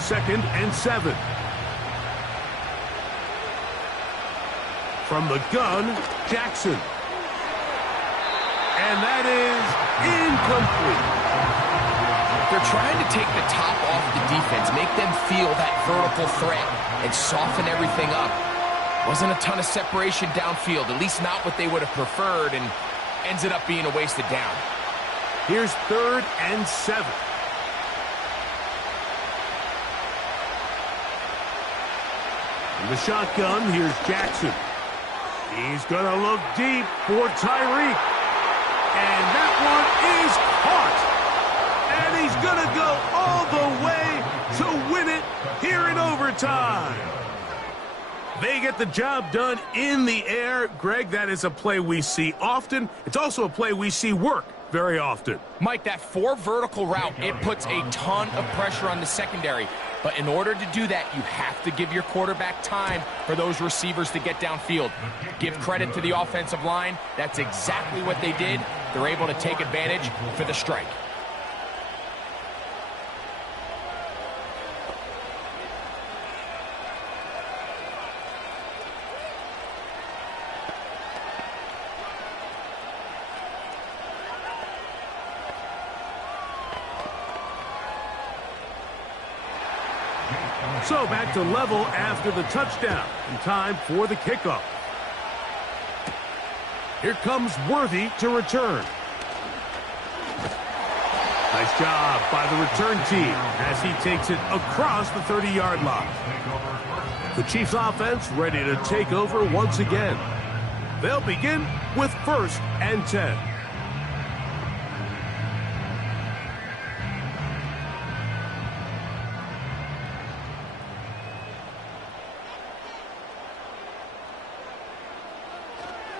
Second and 7. From the gun, Jackson. And that is incomplete. They're trying to take the top off the defense, make them feel that vertical threat, and soften everything up. Wasn't a ton of separation downfield, at least not what they would have preferred, and ends it up being a wasted down. Here's third and 7. In the shotgun, here's Jackson. He's going to look deep for Tyreek. And that one is caught. And he's going to go all the way to win it here in overtime. They get the job done in the air. Greg, that is a play we see often. It's also a play we see work very often. Mike, that 4 vertical route, it puts a ton of pressure on the secondary. But in order to do that, you have to give your quarterback time for those receivers to get downfield. Give credit to the offensive line. That's exactly what they did. They're able to take advantage for the strike. So back to level after the touchdown. And time for the kickoff. Here comes Worthy to return. Nice job by the return team as he takes it across the 30-yard line. The Chiefs offense ready to take over once again. They'll begin with first and 10.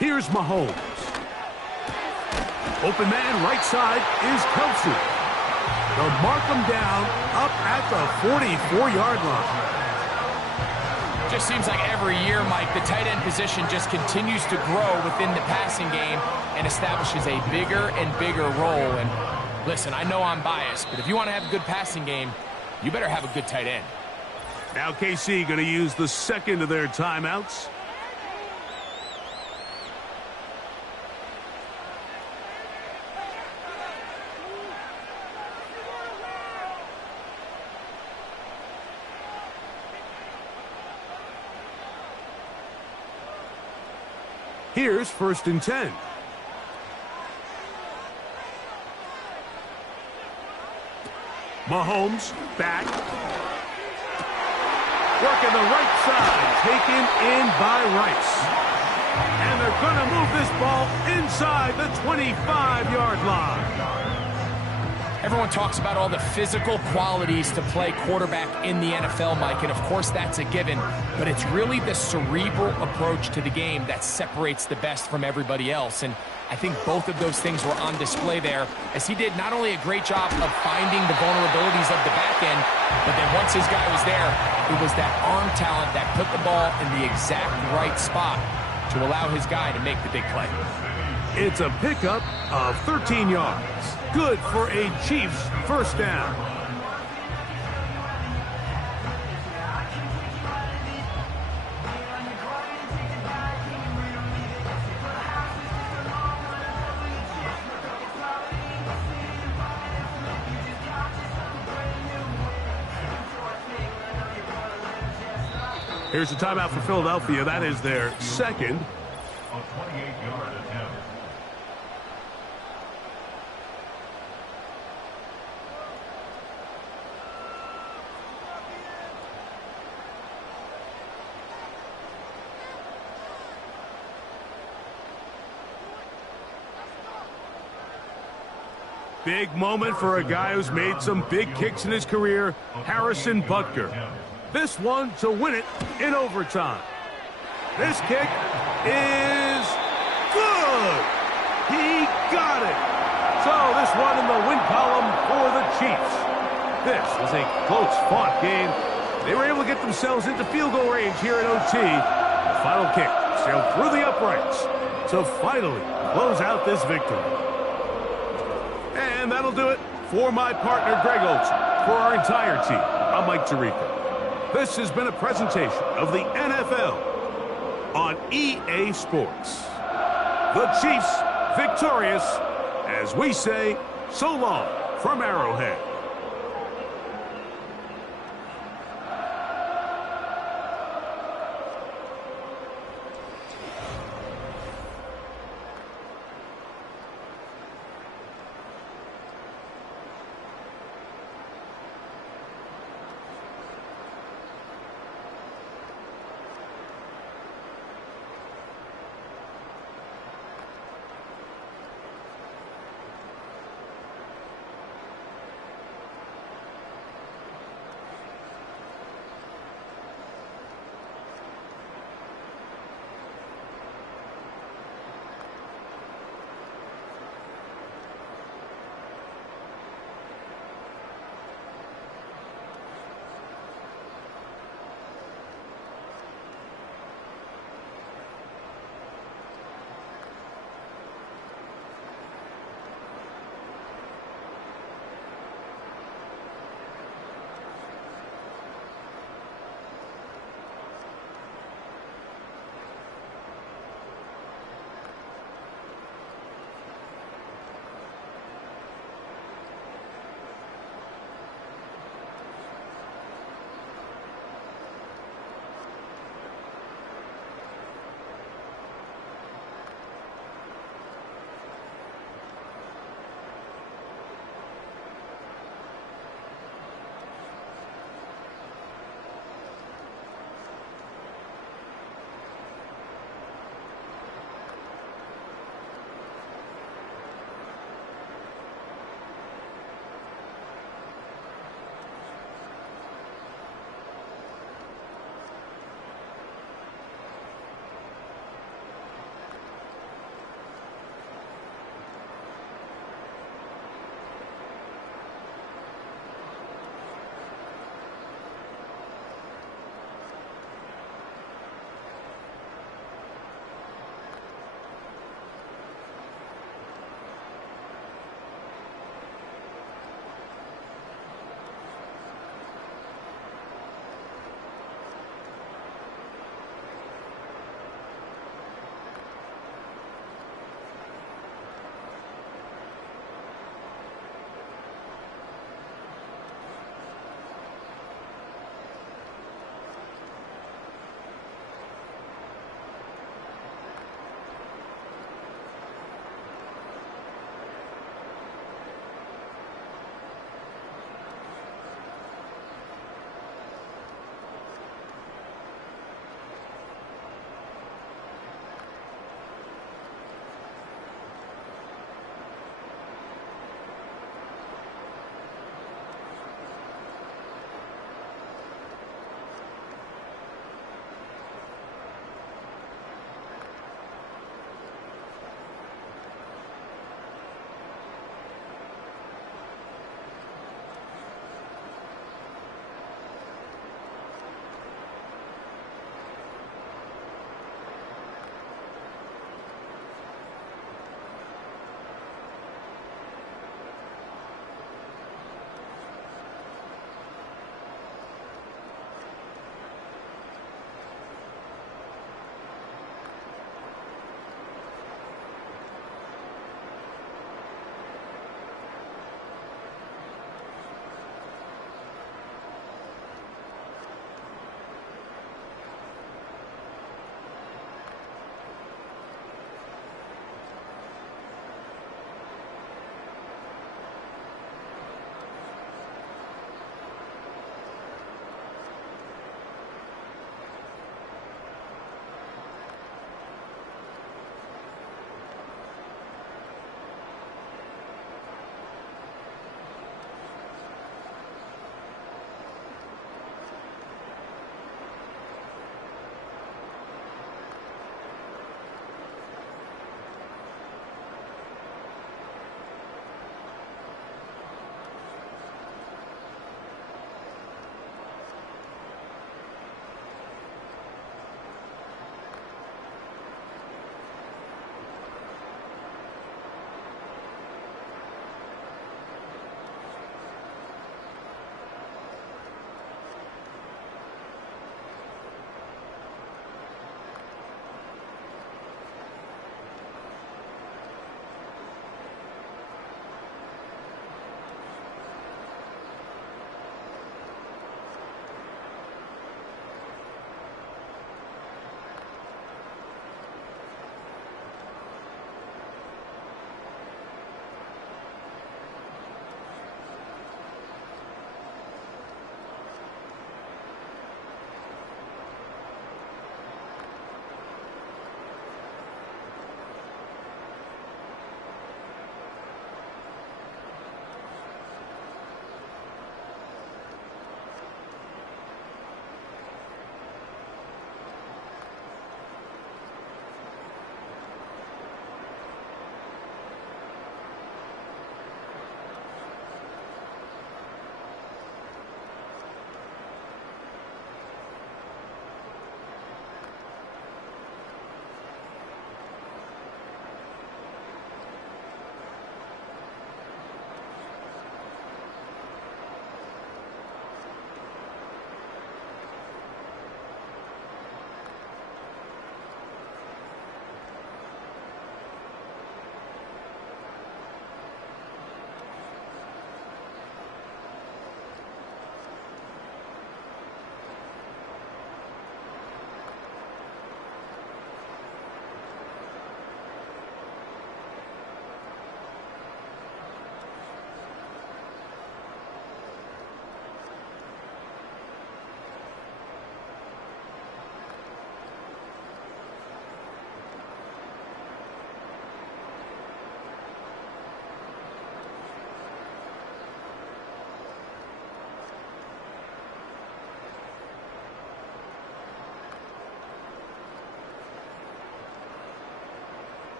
Here's Mahomes. Open man right side is Kelce. They'll mark him down up at the 44-yard line. Just seems like every year, Mike, the tight end position just continues to grow within the passing game and establishes a bigger and bigger role. And listen, I know I'm biased, but if you want to have a good passing game, you better have a good tight end. Now KC going to use the second of their timeouts. Here's first and 10. Mahomes back. Working the right side. Taken in by Rice. And they're going to move this ball inside the 25-yard line. Everyone talks about all the physical qualities to play quarterback in the NFL, Mike, and of course that's a given, but it's really the cerebral approach to the game that separates the best from everybody else, and I think both of those things were on display there, as he did not only a great job of finding the vulnerabilities of the back end, but then once his guy was there, it was that arm talent that put the ball in the exact right spot to allow his guy to make the big play. It's a pickup of 13 yards. Good for a Chiefs first down. Here's a timeout for Philadelphia. That is their second. A 28-yard attempt. Big moment for a guy who's made some big kicks in his career, Harrison Butker. This one to win it in overtime. This kick is good. He got it. So this one in the win column for the Chiefs. This was a close-fought game. They were able to get themselves into field goal range here in OT. The final kick sailed through the uprights to finally close out this victory. And that'll do it for my partner, Greg Olson. For our entire team, I'm Mike Tirico. This has been a presentation of the NFL on EA Sports. The Chiefs victorious, as we say, so long from Arrowhead.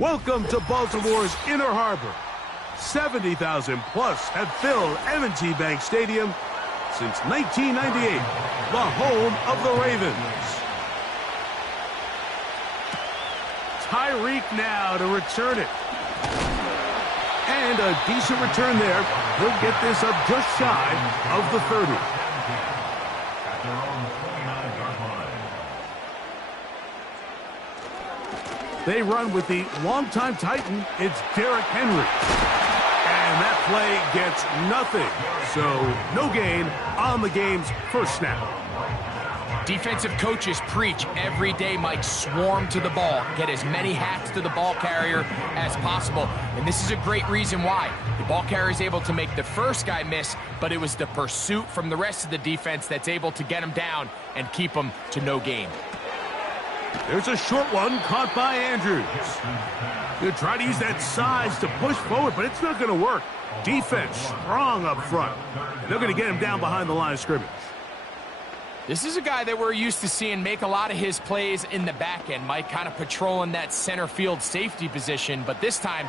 Welcome to Baltimore's Inner Harbor. 70,000 plus have filled M&T Bank Stadium since 1998, the home of the Ravens. Tyreek now to return it. And a decent return there. He'll get this up just shy of the 30. At their own 29-yard line. They run with the longtime Titan. It's Derrick Henry. And that play gets nothing. So no gain on the game's first snap. Defensive coaches preach every day, Mike, swarm to the ball. Get as many hats to the ball carrier as possible. And this is a great reason why. The ball carrier is able to make the first guy miss, but it was the pursuit from the rest of the defense that's able to get him down and keep him to no gain. There's a short one caught by Andrews. They'll try to use that size to push forward, but it's not going to work. Defense strong up front. And they're going to get him down behind the line of scrimmage. This is a guy that we're used to seeing make a lot of his plays in the back end, Mike, kind of patrolling that center field safety position. But this time,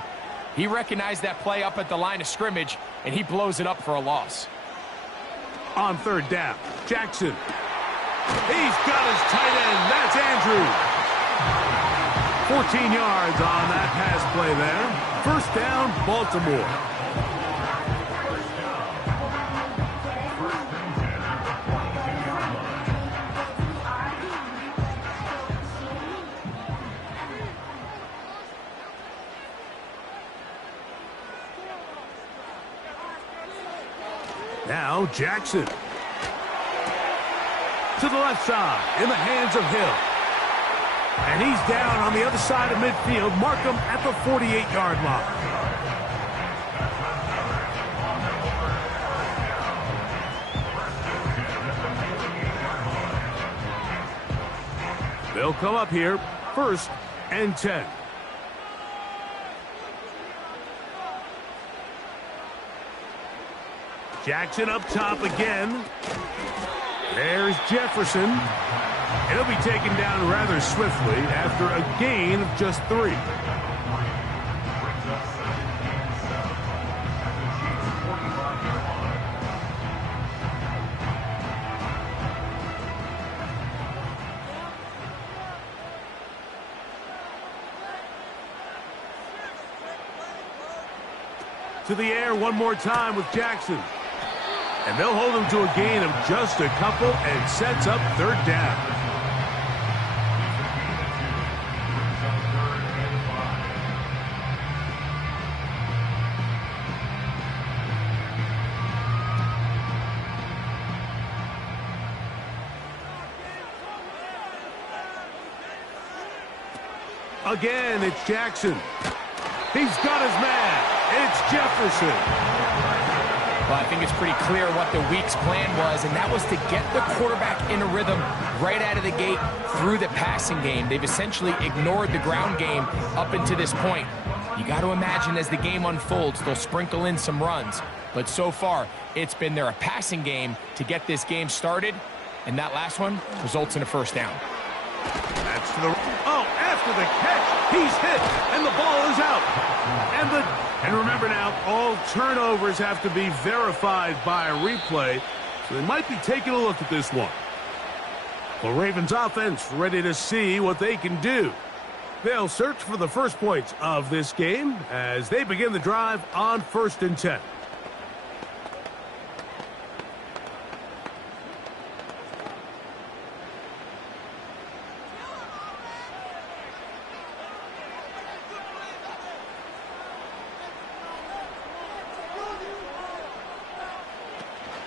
he recognized that play up at the line of scrimmage, and he blows it up for a loss. On third down, Jackson. He's got his tight end. That's Andrews. 14 yards on that pass play there. First down, Baltimore. Now Jackson. To the left side, in the hands of Hill. And he's down on the other side of midfield. Mark him at the 48-yard line. They'll come up here, 1st and 10. Jackson up top again. There's Jefferson. And he'll be taken down rather swiftly after a gain of just 3. To the air one more time with Jackson. And they'll hold him to a gain of just a couple and sets up 3rd down. Again, it's Jackson. He's got his man. It's Jefferson. Well, I think it's pretty clear what the week's plan was, and that was to get the quarterback in a rhythm right out of the gate through the passing game. They've essentially ignored the ground game up until this point. You got to imagine as the game unfolds, they'll sprinkle in some runs. But so far, it's been their passing game to get this game started, and that last one results in a 1st down. That's to the... Oh, after the catch, he's hit, and the ball is out. And remember now, all turnovers have to be verified by a replay, so they might be taking a look at this one. The Ravens offense ready to see what they can do. They'll search for the first points of this game as they begin the drive on 1st and 10.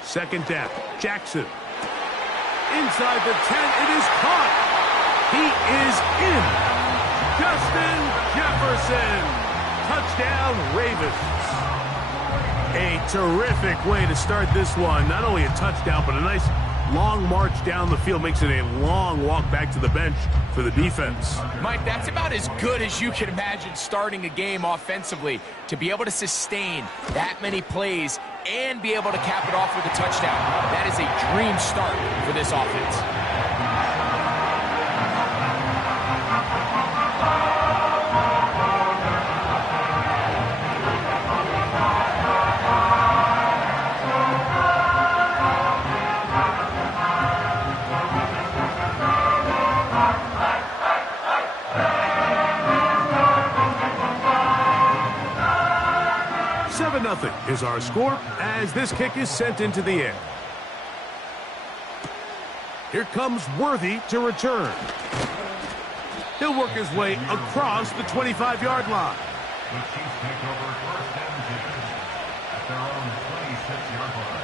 Second down, Jackson. Inside the 10, it is caught. He is in. Justin Jefferson. Touchdown, Ravens. A terrific way to start this one. Not only a touchdown, but a nice long march down the field. Makes it a long walk back to the bench for the defense. Mike, that's about as good as you can imagine starting a game offensively. To be able to sustain that many plays and be able to cap it off with a touchdown. That is a dream start for this offense. 3-0 is our score as this kick is sent into the air. Here comes Worthy to return. He'll work his way across the 25-yard line. The Chiefs take over 1st and 10 at their own 26-yard line.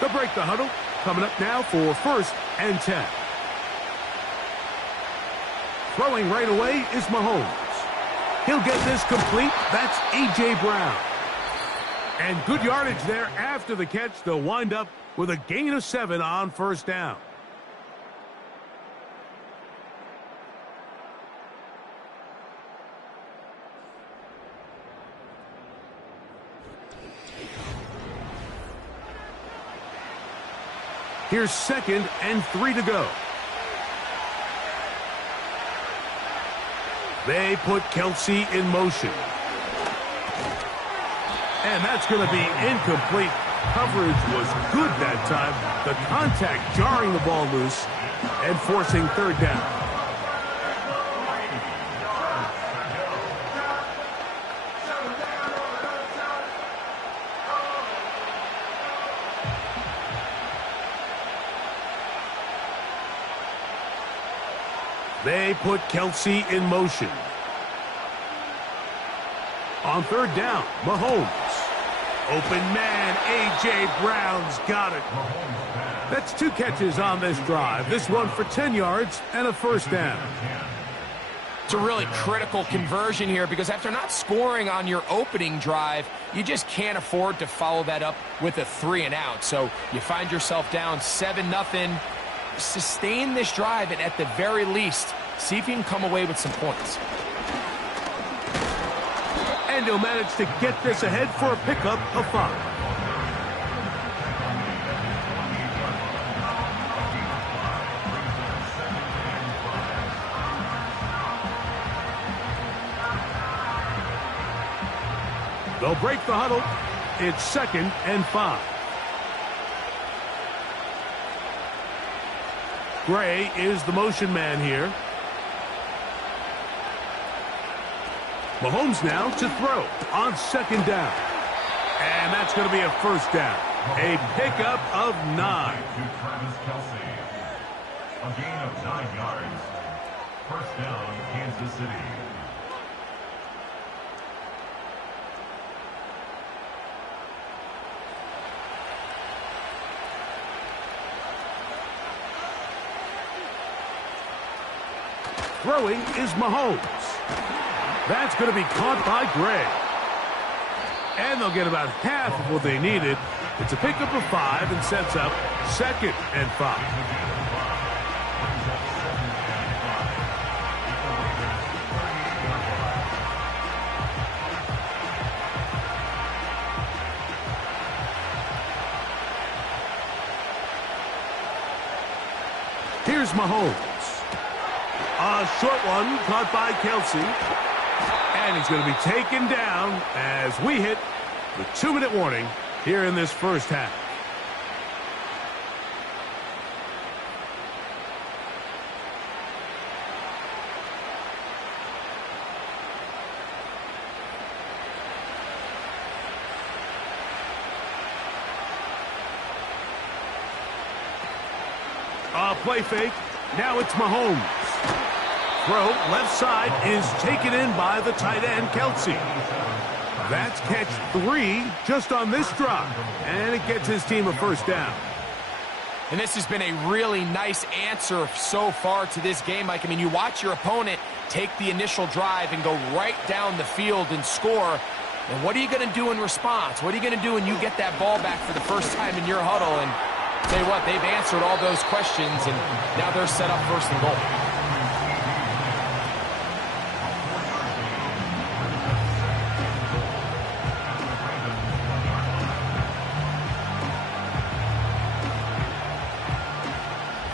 They'll break the huddle. Coming up now for 1st and 10. Throwing right away is Mahomes. He'll get this complete. That's A.J. Brown. And good yardage there after the catch. They'll wind up with a gain of 7 on 1st down. Here's 2nd and 3 to go. They put Kelsey in motion. And that's going to be incomplete. Coverage was good that time. The contact jarring the ball loose and forcing 3rd down. They put Kelsey in motion. On 3rd down, Mahomes. Open man, A.J. Brown's got it. That's 2 catches on this drive. This one for 10 yards and a 1st down. It's a really critical conversion here because after not scoring on your opening drive, you just can't afford to follow that up with a 3 and out. So you find yourself down 7-0. Sustain this drive and at the very least, see if you can come away with some points. And he'll manage to get this ahead for a pickup of 5. They'll break the huddle. It's 2nd and 5. Gray is the motion man here. Mahomes now to throw on 2nd down. And that's going to be a 1st down. A pickup of 9. To Travis Kelsey. A gain of 9 yards. 1st down, Kansas City. Throwing is Mahomes. That's going to be caught by Gray. And they'll get about half of what they needed. It's a pickup of 5 and sets up 2nd and 5. Here's Mahomes. A short one caught by Kelsey. And he's going to be taken down as we hit the 2-minute warning here in this 1st half. A play fake. Now it's Mahomes. Throw left side is taken in by the tight end, Kelsey. That's catch 3 just on this drop. And it gets his team a 1st down. And this has been a really nice answer so far to this game, Mike. I mean, you watch your opponent take the initial drive and go right down the field and score. And what are you going to do in response? What are you going to do when you get that ball back for the first time in your huddle? And tell you what, they've answered all those questions, and now they're set up 1st and goal.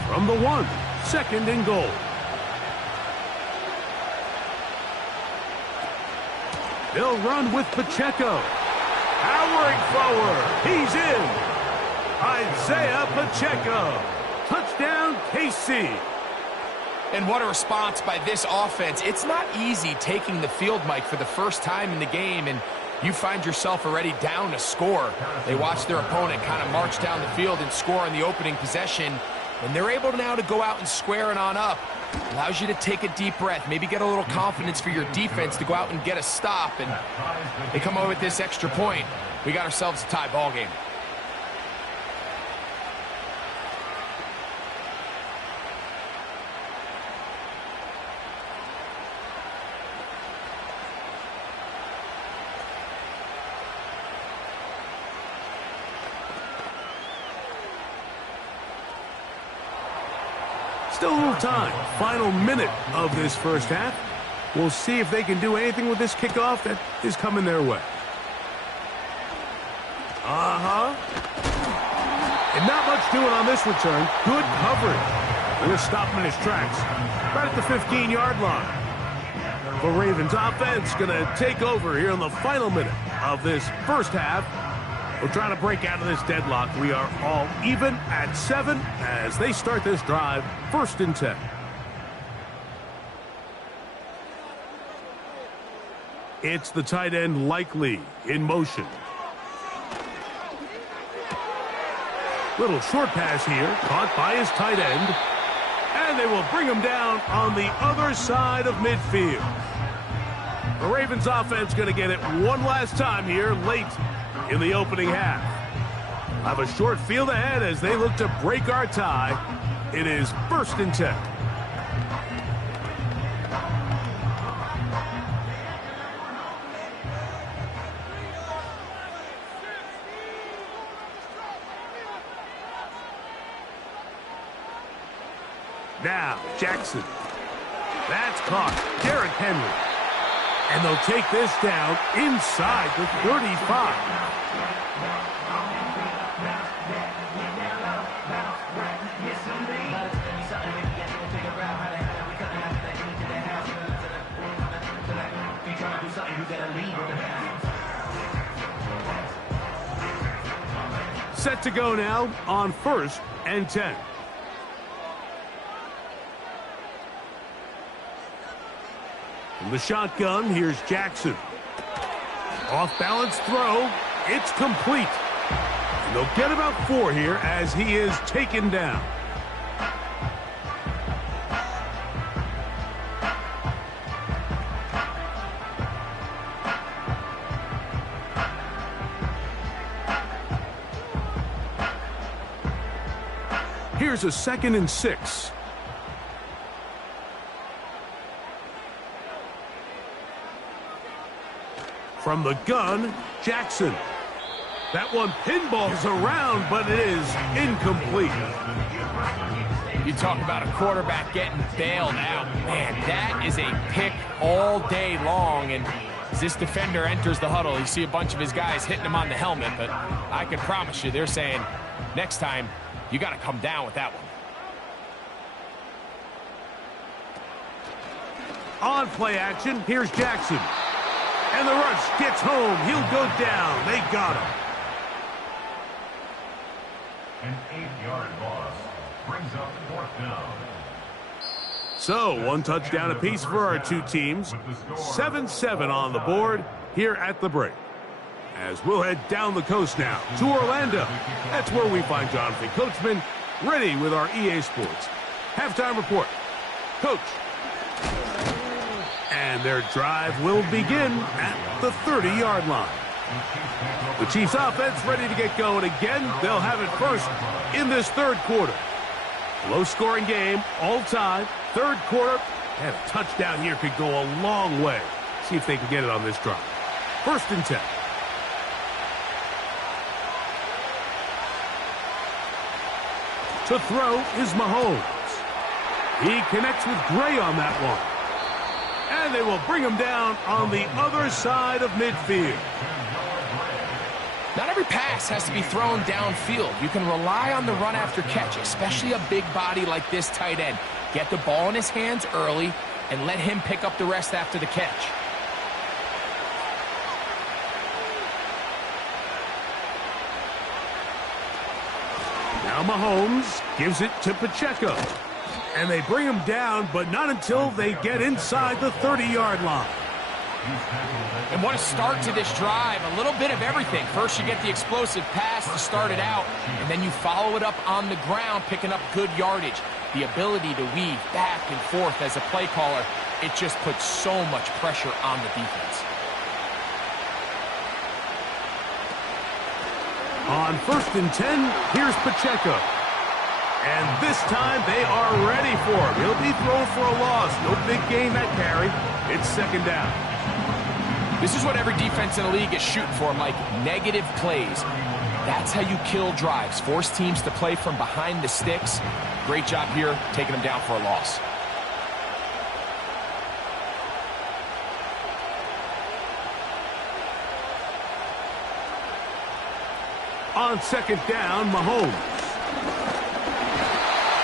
From the 1, 2nd and goal. They'll run with Pacheco. Powering forward. He's in. Isaiah Pacheco. Touchdown. Touchdown, KC. And what a response by this offense. It's not easy taking the field, Mike, for the first time in the game, and you find yourself already down a score. They watch their opponent kind of march down the field and score on the opening possession, and they're able now to go out and square it on up. Allows you to take a deep breath, maybe get a little confidence for your defense to go out and get a stop, and they come away with this extra point. We got ourselves a tie ball game. Still a little time. Final minute of this first half. We'll see if they can do anything with this kickoff that is coming their way. And not much doing on this return. Good coverage. We're stopping his tracks right at the 15-yard line. The Ravens offense going to take over here in the final minute of this first half. We're trying to break out of this deadlock. We are all even at 7 as they start this drive, 1st and 10. It's the tight end Likely in motion. Little short pass here, caught by his tight end. And they will bring him down on the other side of midfield. The Ravens offense going to get it one last time here late in the opening half. I have a short field ahead as they look to break our tie. It is 1st and 10. Now, Jackson. That's caught. Derrick Henry. And they'll take this down inside the 35. Set to go now on 1st and 10. From the shotgun, here's Jackson. Off-balance throw. It's complete. And they'll get about 4 here as he is taken down. Here's a 2nd and 6. From the gun, Jackson. That one pinballs around, but it is incomplete. You talk about a quarterback getting bailed out. Man, that is a pick all day long. And as this defender enters the huddle, you see a bunch of his guys hitting him on the helmet. But I can promise you, they're saying, next time, you got to come down with that one. On play action, here's Jackson. And the rush gets home. He'll go down. They got him. An 8-yard loss brings up 4th down. So, one touchdown apiece for our two teams. 7-7 on the board here at the break. As we'll head down the coast now to Orlando. That's where we find Jonathan Coachman ready with our EA Sports halftime report. Coach. And their drive will begin at the 30-yard line. The Chiefs offense ready to get going again. They'll have it first in this 3rd quarter. Low-scoring game, all time. 3rd quarter, and a touchdown here could go a long way. See if they can get it on this drive. 1st and 10. To throw is Mahomes. He connects with Gray on that one. And they will bring him down on the other side of midfield. Not every pass has to be thrown downfield. You can rely on the run after catch, especially a big body like this tight end. Get the ball in his hands early and let him pick up the rest after the catch. Now Now Mahomes gives it to Pacheco. And they bring him down, but not until they get inside the 30-yard line. And what a start to this drive. A little bit of everything. First, you get the explosive pass to start it out, and then you follow it up on the ground, picking up good yardage. The ability to weave back and forth as a play caller, it just puts so much pressure on the defense. On 1st and 10, here's Pacheco. And this time, they are ready for him. He'll be thrown for a loss. No big gain that carry. It's 2nd down. This is what every defense in the league is shooting for, Mike. Negative plays. That's how you kill drives. Force teams to play from behind the sticks. Great job here, taking them down for a loss. On 2nd down, Mahomes.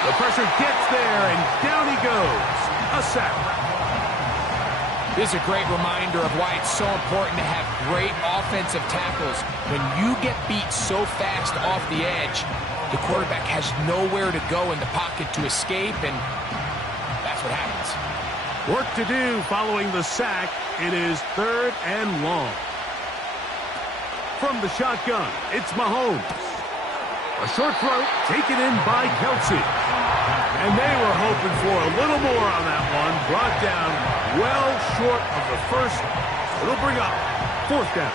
The pressure gets there, and down he goes. A sack. This is a great reminder of why it's so important to have great offensive tackles. When you get beat so fast off the edge, the quarterback has nowhere to go in the pocket to escape, and that's what happens. Work to do following the sack. It is 3rd and long. From the shotgun, it's Mahomes. A short throw taken in by Kelsey. And they were hoping for a little more on that one. Brought down well short of the first. It'll bring up 4th down.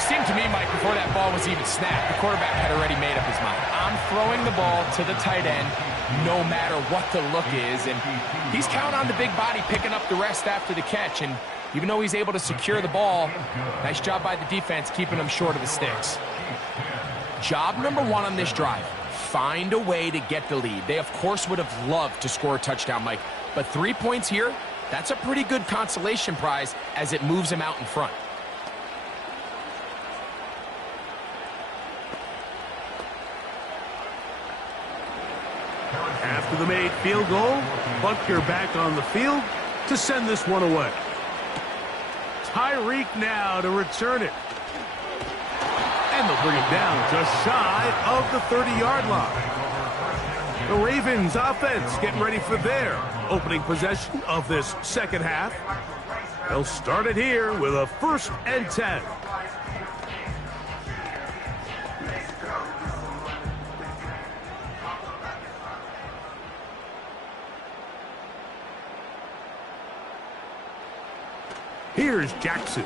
Seemed to me, Mike, before that ball was even snapped, the quarterback had already made up his mind. I'm throwing the ball to the tight end no matter what the look is. And he's counting on the big body picking up the rest after the catch. And even though he's able to secure the ball, nice job by the defense keeping him short of the sticks. Job number 1 on this drive. Find a way to get the lead. They, of course, would have loved to score a touchdown, Mike. But 3 points here, that's a pretty good consolation prize as it moves them out in front. After the made field goal, Butker back on the field to send this one away. Tyreek now to return it. And they'll bring it down just shy of the 30-yard line. The Ravens offense getting ready for their opening possession of this second half. They'll start it here with a 1st and 10. Here's Jackson.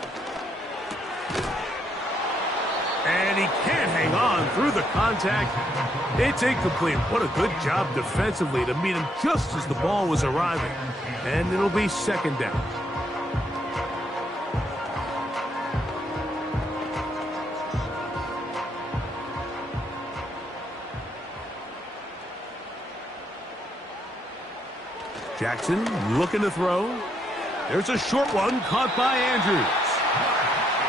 And he can't hang on through the contact. It's incomplete. What a good job defensively to meet him just as the ball was arriving. And it'll be 2nd down. Jackson looking to throw. There's a short one caught by Andrews.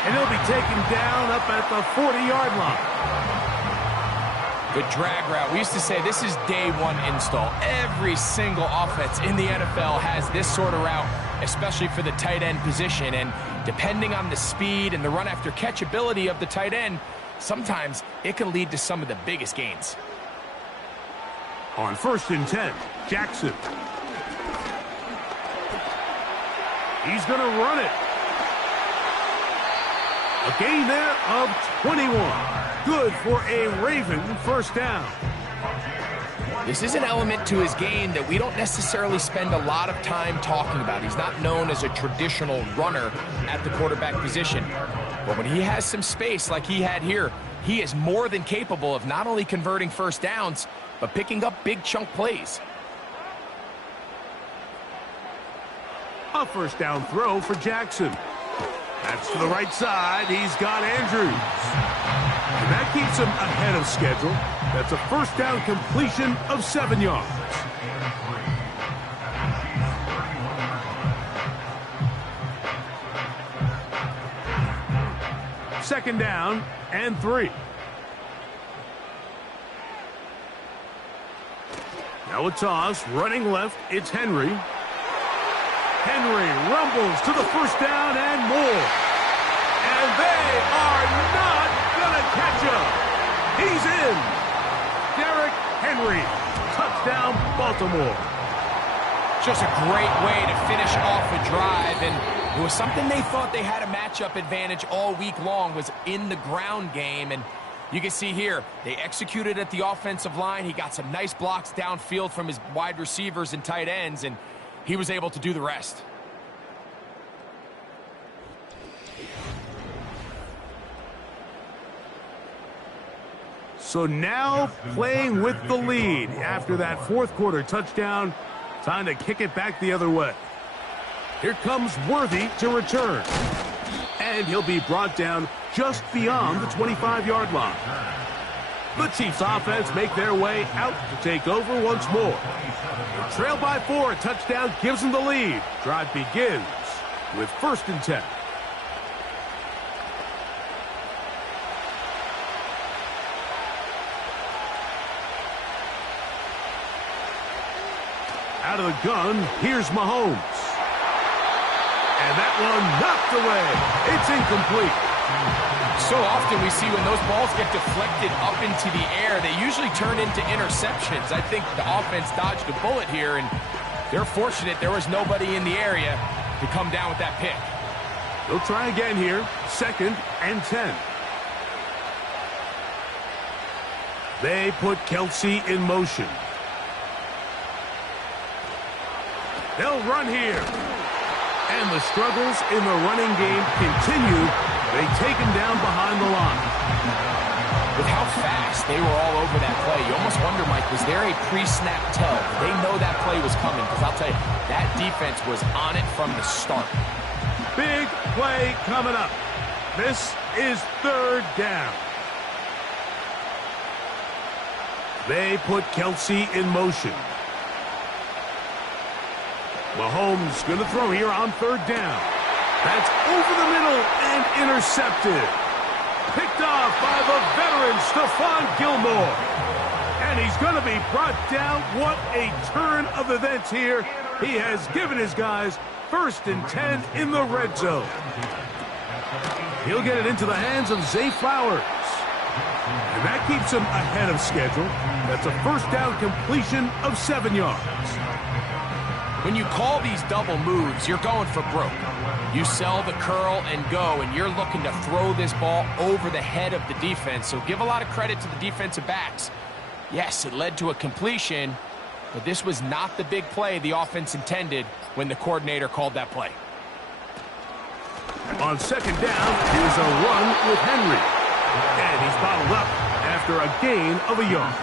And he'll be taken down up at the 40-yard line. Good drag route. We used to say this is day 1 install. Every single offense in the NFL has this sort of route, especially for the tight end position. And depending on the speed and the run after catch ability of the tight end, sometimes it can lead to some of the biggest gains. On 1st and 10, Jackson. He's going to run it. A gain there of 21. Good for a Raven 1st down. This is an element to his game that we don't necessarily spend a lot of time talking about. He's not known as a traditional runner at the quarterback position. But when he has some space like he had here, he is more than capable of not only converting 1st downs, but picking up big chunk plays. A 1st down throw for Jackson. That's to the right side. He's got Andrews. And that keeps him ahead of schedule. That's a 1st down completion of 7 yards. Second down and 3. Now a toss, running left, it's Henry. Henry rumbles to the 1st down and more. And they are not going to catch him. He's in. Baltimore. Just a great way to finish off a drive, and it was something they thought they had a matchup advantage all week long, was in the ground game. And you can see here, they executed at the offensive line. He got some nice blocks downfield from his wide receivers and tight ends, and he was able to do the rest. So now playing with the lead after that fourth quarter touchdown. Time to kick it back the other way. Here comes Worthy to return. And he'll be brought down just beyond the 25-yard line. The Chiefs offense make their way out to take over once more. They trail by 4. A touchdown gives them the lead. Drive begins with 1st and 10. Out of the gun, here's Mahomes. And that one knocked away. It's incomplete. So often we see when those balls get deflected up into the air, they usually turn into interceptions. I think the offense dodged a bullet here, and they're fortunate there was nobody in the area to come down with that pick. They'll try again here. 2nd and 10. They put Kelsey in motion. They'll run here. And the struggles in the running game continue. They take him down behind the line. With how fast they were all over that play, you almost wonder, Mike, was there a pre-snap tell? They know that play was coming, because I'll tell you, that defense was on it from the start. Big play coming up. This is 3rd down. They put Kelsey in motion. Mahomes going to throw here on 3rd down. That's over the middle and intercepted. Picked off by the veteran Stephon Gilmore. And he's going to be brought down. What a turn of events here. He has given his guys 1st and 10 in the red zone. He'll get it into the hands of Zay Flowers. And that keeps him ahead of schedule. That's a 1st down completion of 7 yards. When you call these double moves, you're going for broke. You sell the curl and go, and you're looking to throw this ball over the head of the defense. So give a lot of credit to the defensive backs. Yes, it led to a completion, but this was not the big play the offense intended when the coordinator called that play. On 2nd down is a run with Henry. And he's bottled up after a gain of a yard.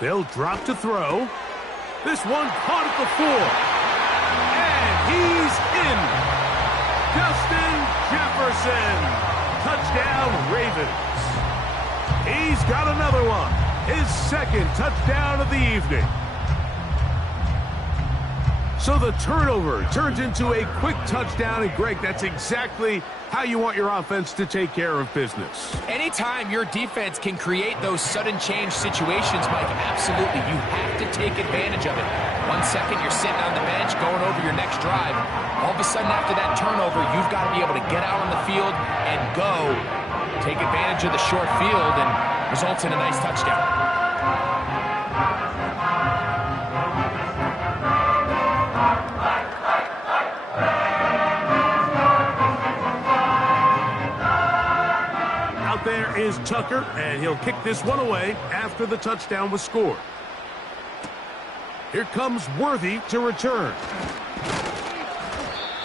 They'll drop to throw. This one caught at the 4. And he's in. Justin Jefferson. Touchdown, Ravens. He's got another one. His 2nd touchdown of the evening. So the turnover turns into a quick touchdown. And, Greg, that's exactly how you want your offense to take care of business. Anytime your defense can create those sudden change situations, Mike, absolutely, you have to take advantage of it. 1 second, you're sitting on the bench, going over your next drive. All of a sudden, after that turnover, you've got to be able to get out on the field and go. Take advantage of the short field and results in a nice touchdown. There is Tucker, and he'll kick this one away after the touchdown was scored. Here comes Worthy to return.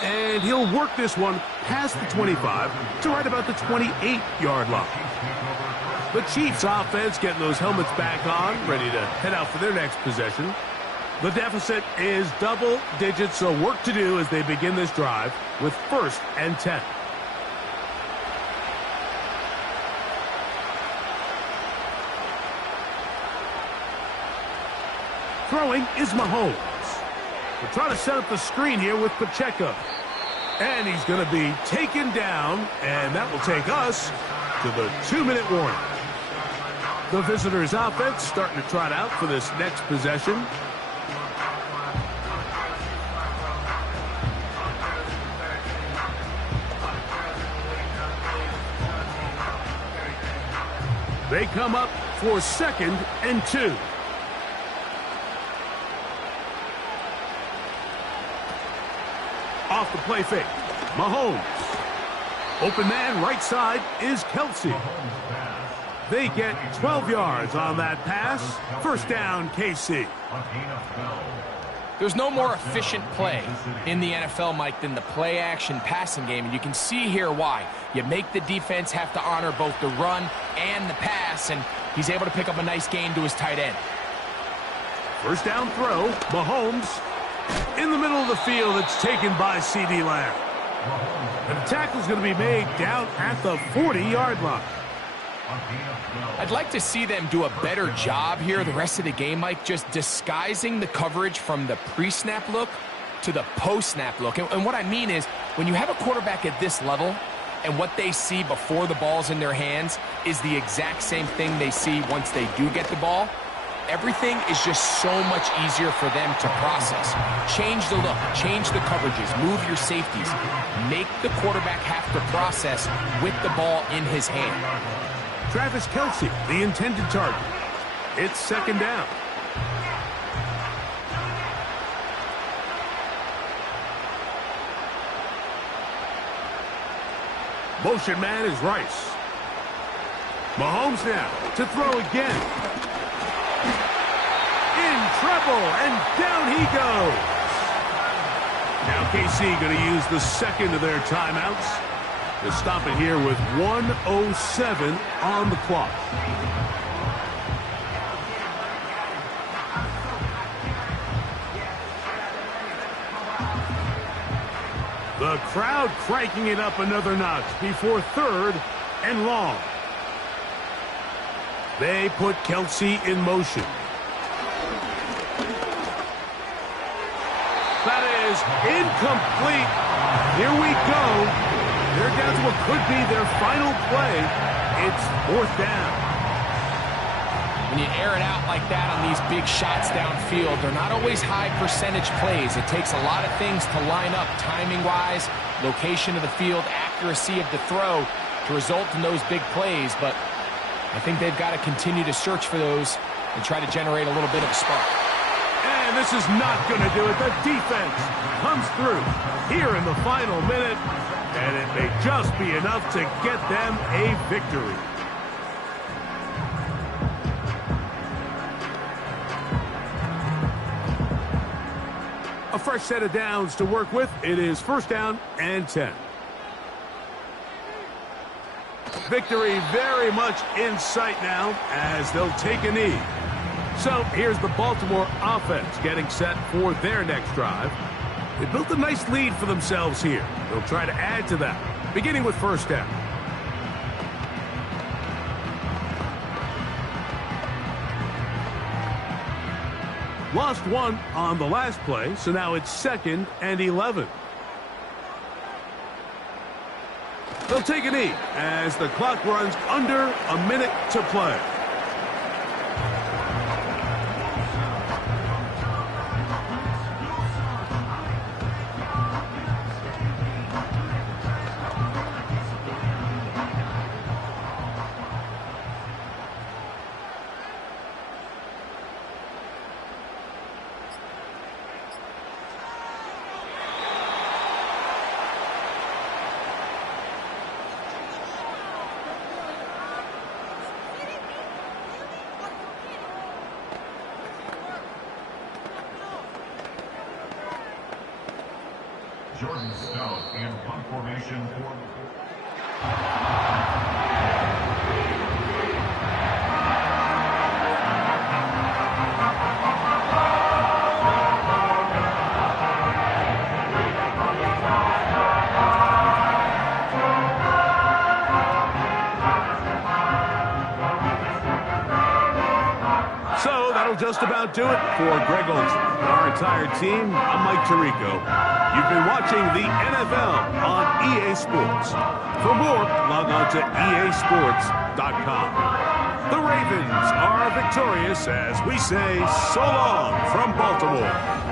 And he'll work this one past the 25 to right about the 28-yard line. The Chiefs offense getting those helmets back on, ready to head out for their next possession. The deficit is double digits, so work to do as they begin this drive with 1st and 10. Throwing is Mahomes. We're trying to set up the screen here with Pacheco. And he's going to be taken down, and that will take us to the 2-minute warning. The visitors' offense starting to trot out for this next possession. They come up for 2nd and 2. Off the play fake. Mahomes. Open man right side is Kelsey. They get 12 yards on that pass. First down, KC. There's no more efficient play in the NFL, Mike, than the play-action passing game, and you can see here why. You make the defense have to honor both the run and the pass, and he's able to pick up a nice gain to his tight end. First down throw, Mahomes. In the middle of the field, it's taken by C.D. Lamb. And the tackle's going to be made down at the 40-yard line. I'd like to see them do a better job here the rest of the game, Mike, just disguising the coverage from the pre-snap look to the post-snap look. And what I mean is, when you have a quarterback at this level and what they see before the ball's in their hands is the exact same thing they see once they do get the ball, everything is just so much easier for them to process. Change the look, change the coverages, move your safeties. Make the quarterback have to process with the ball in his hand. Travis Kelsey, the intended target. It's 2nd down. Motion man is Rice. Mahomes now to throw again. In trouble, and down he goes. Now KC going to use the second of their timeouts to stop it here with 1:07 on the clock. The crowd cranking it up another notch before 3rd and long. They put Kelsey in motion. That is incomplete. Here we go. They're down to what could be their final play. It's 4th down. When you air it out like that on these big shots downfield, they're not always high percentage plays. It takes a lot of things to line up timing-wise, location of the field, accuracy of the throw to result in those big plays. But I think they've got to continue to search for those and try to generate a little bit of a spark. And this is not going to do it. The defense comes through here in the final minute. And it may just be enough to get them a victory. A fresh set of downs to work with. It is 1st down and 10. Victory very much in sight now as they'll take a knee. So here's the Baltimore offense getting set for their next drive. They built a nice lead for themselves here. They'll try to add to that, beginning with 1st down. Lost one on the last play, so now it's 2nd and 11. They'll take a knee as the clock runs under a minute to play. Jordan Stout in punt formation for... So that'll just about about do it for Greg Olsen. Our entire team, I'm Mike Tirico. You've been watching the NFL on EA Sports. For more, log on to easports.com. The Ravens are victorious as we say so long from Baltimore.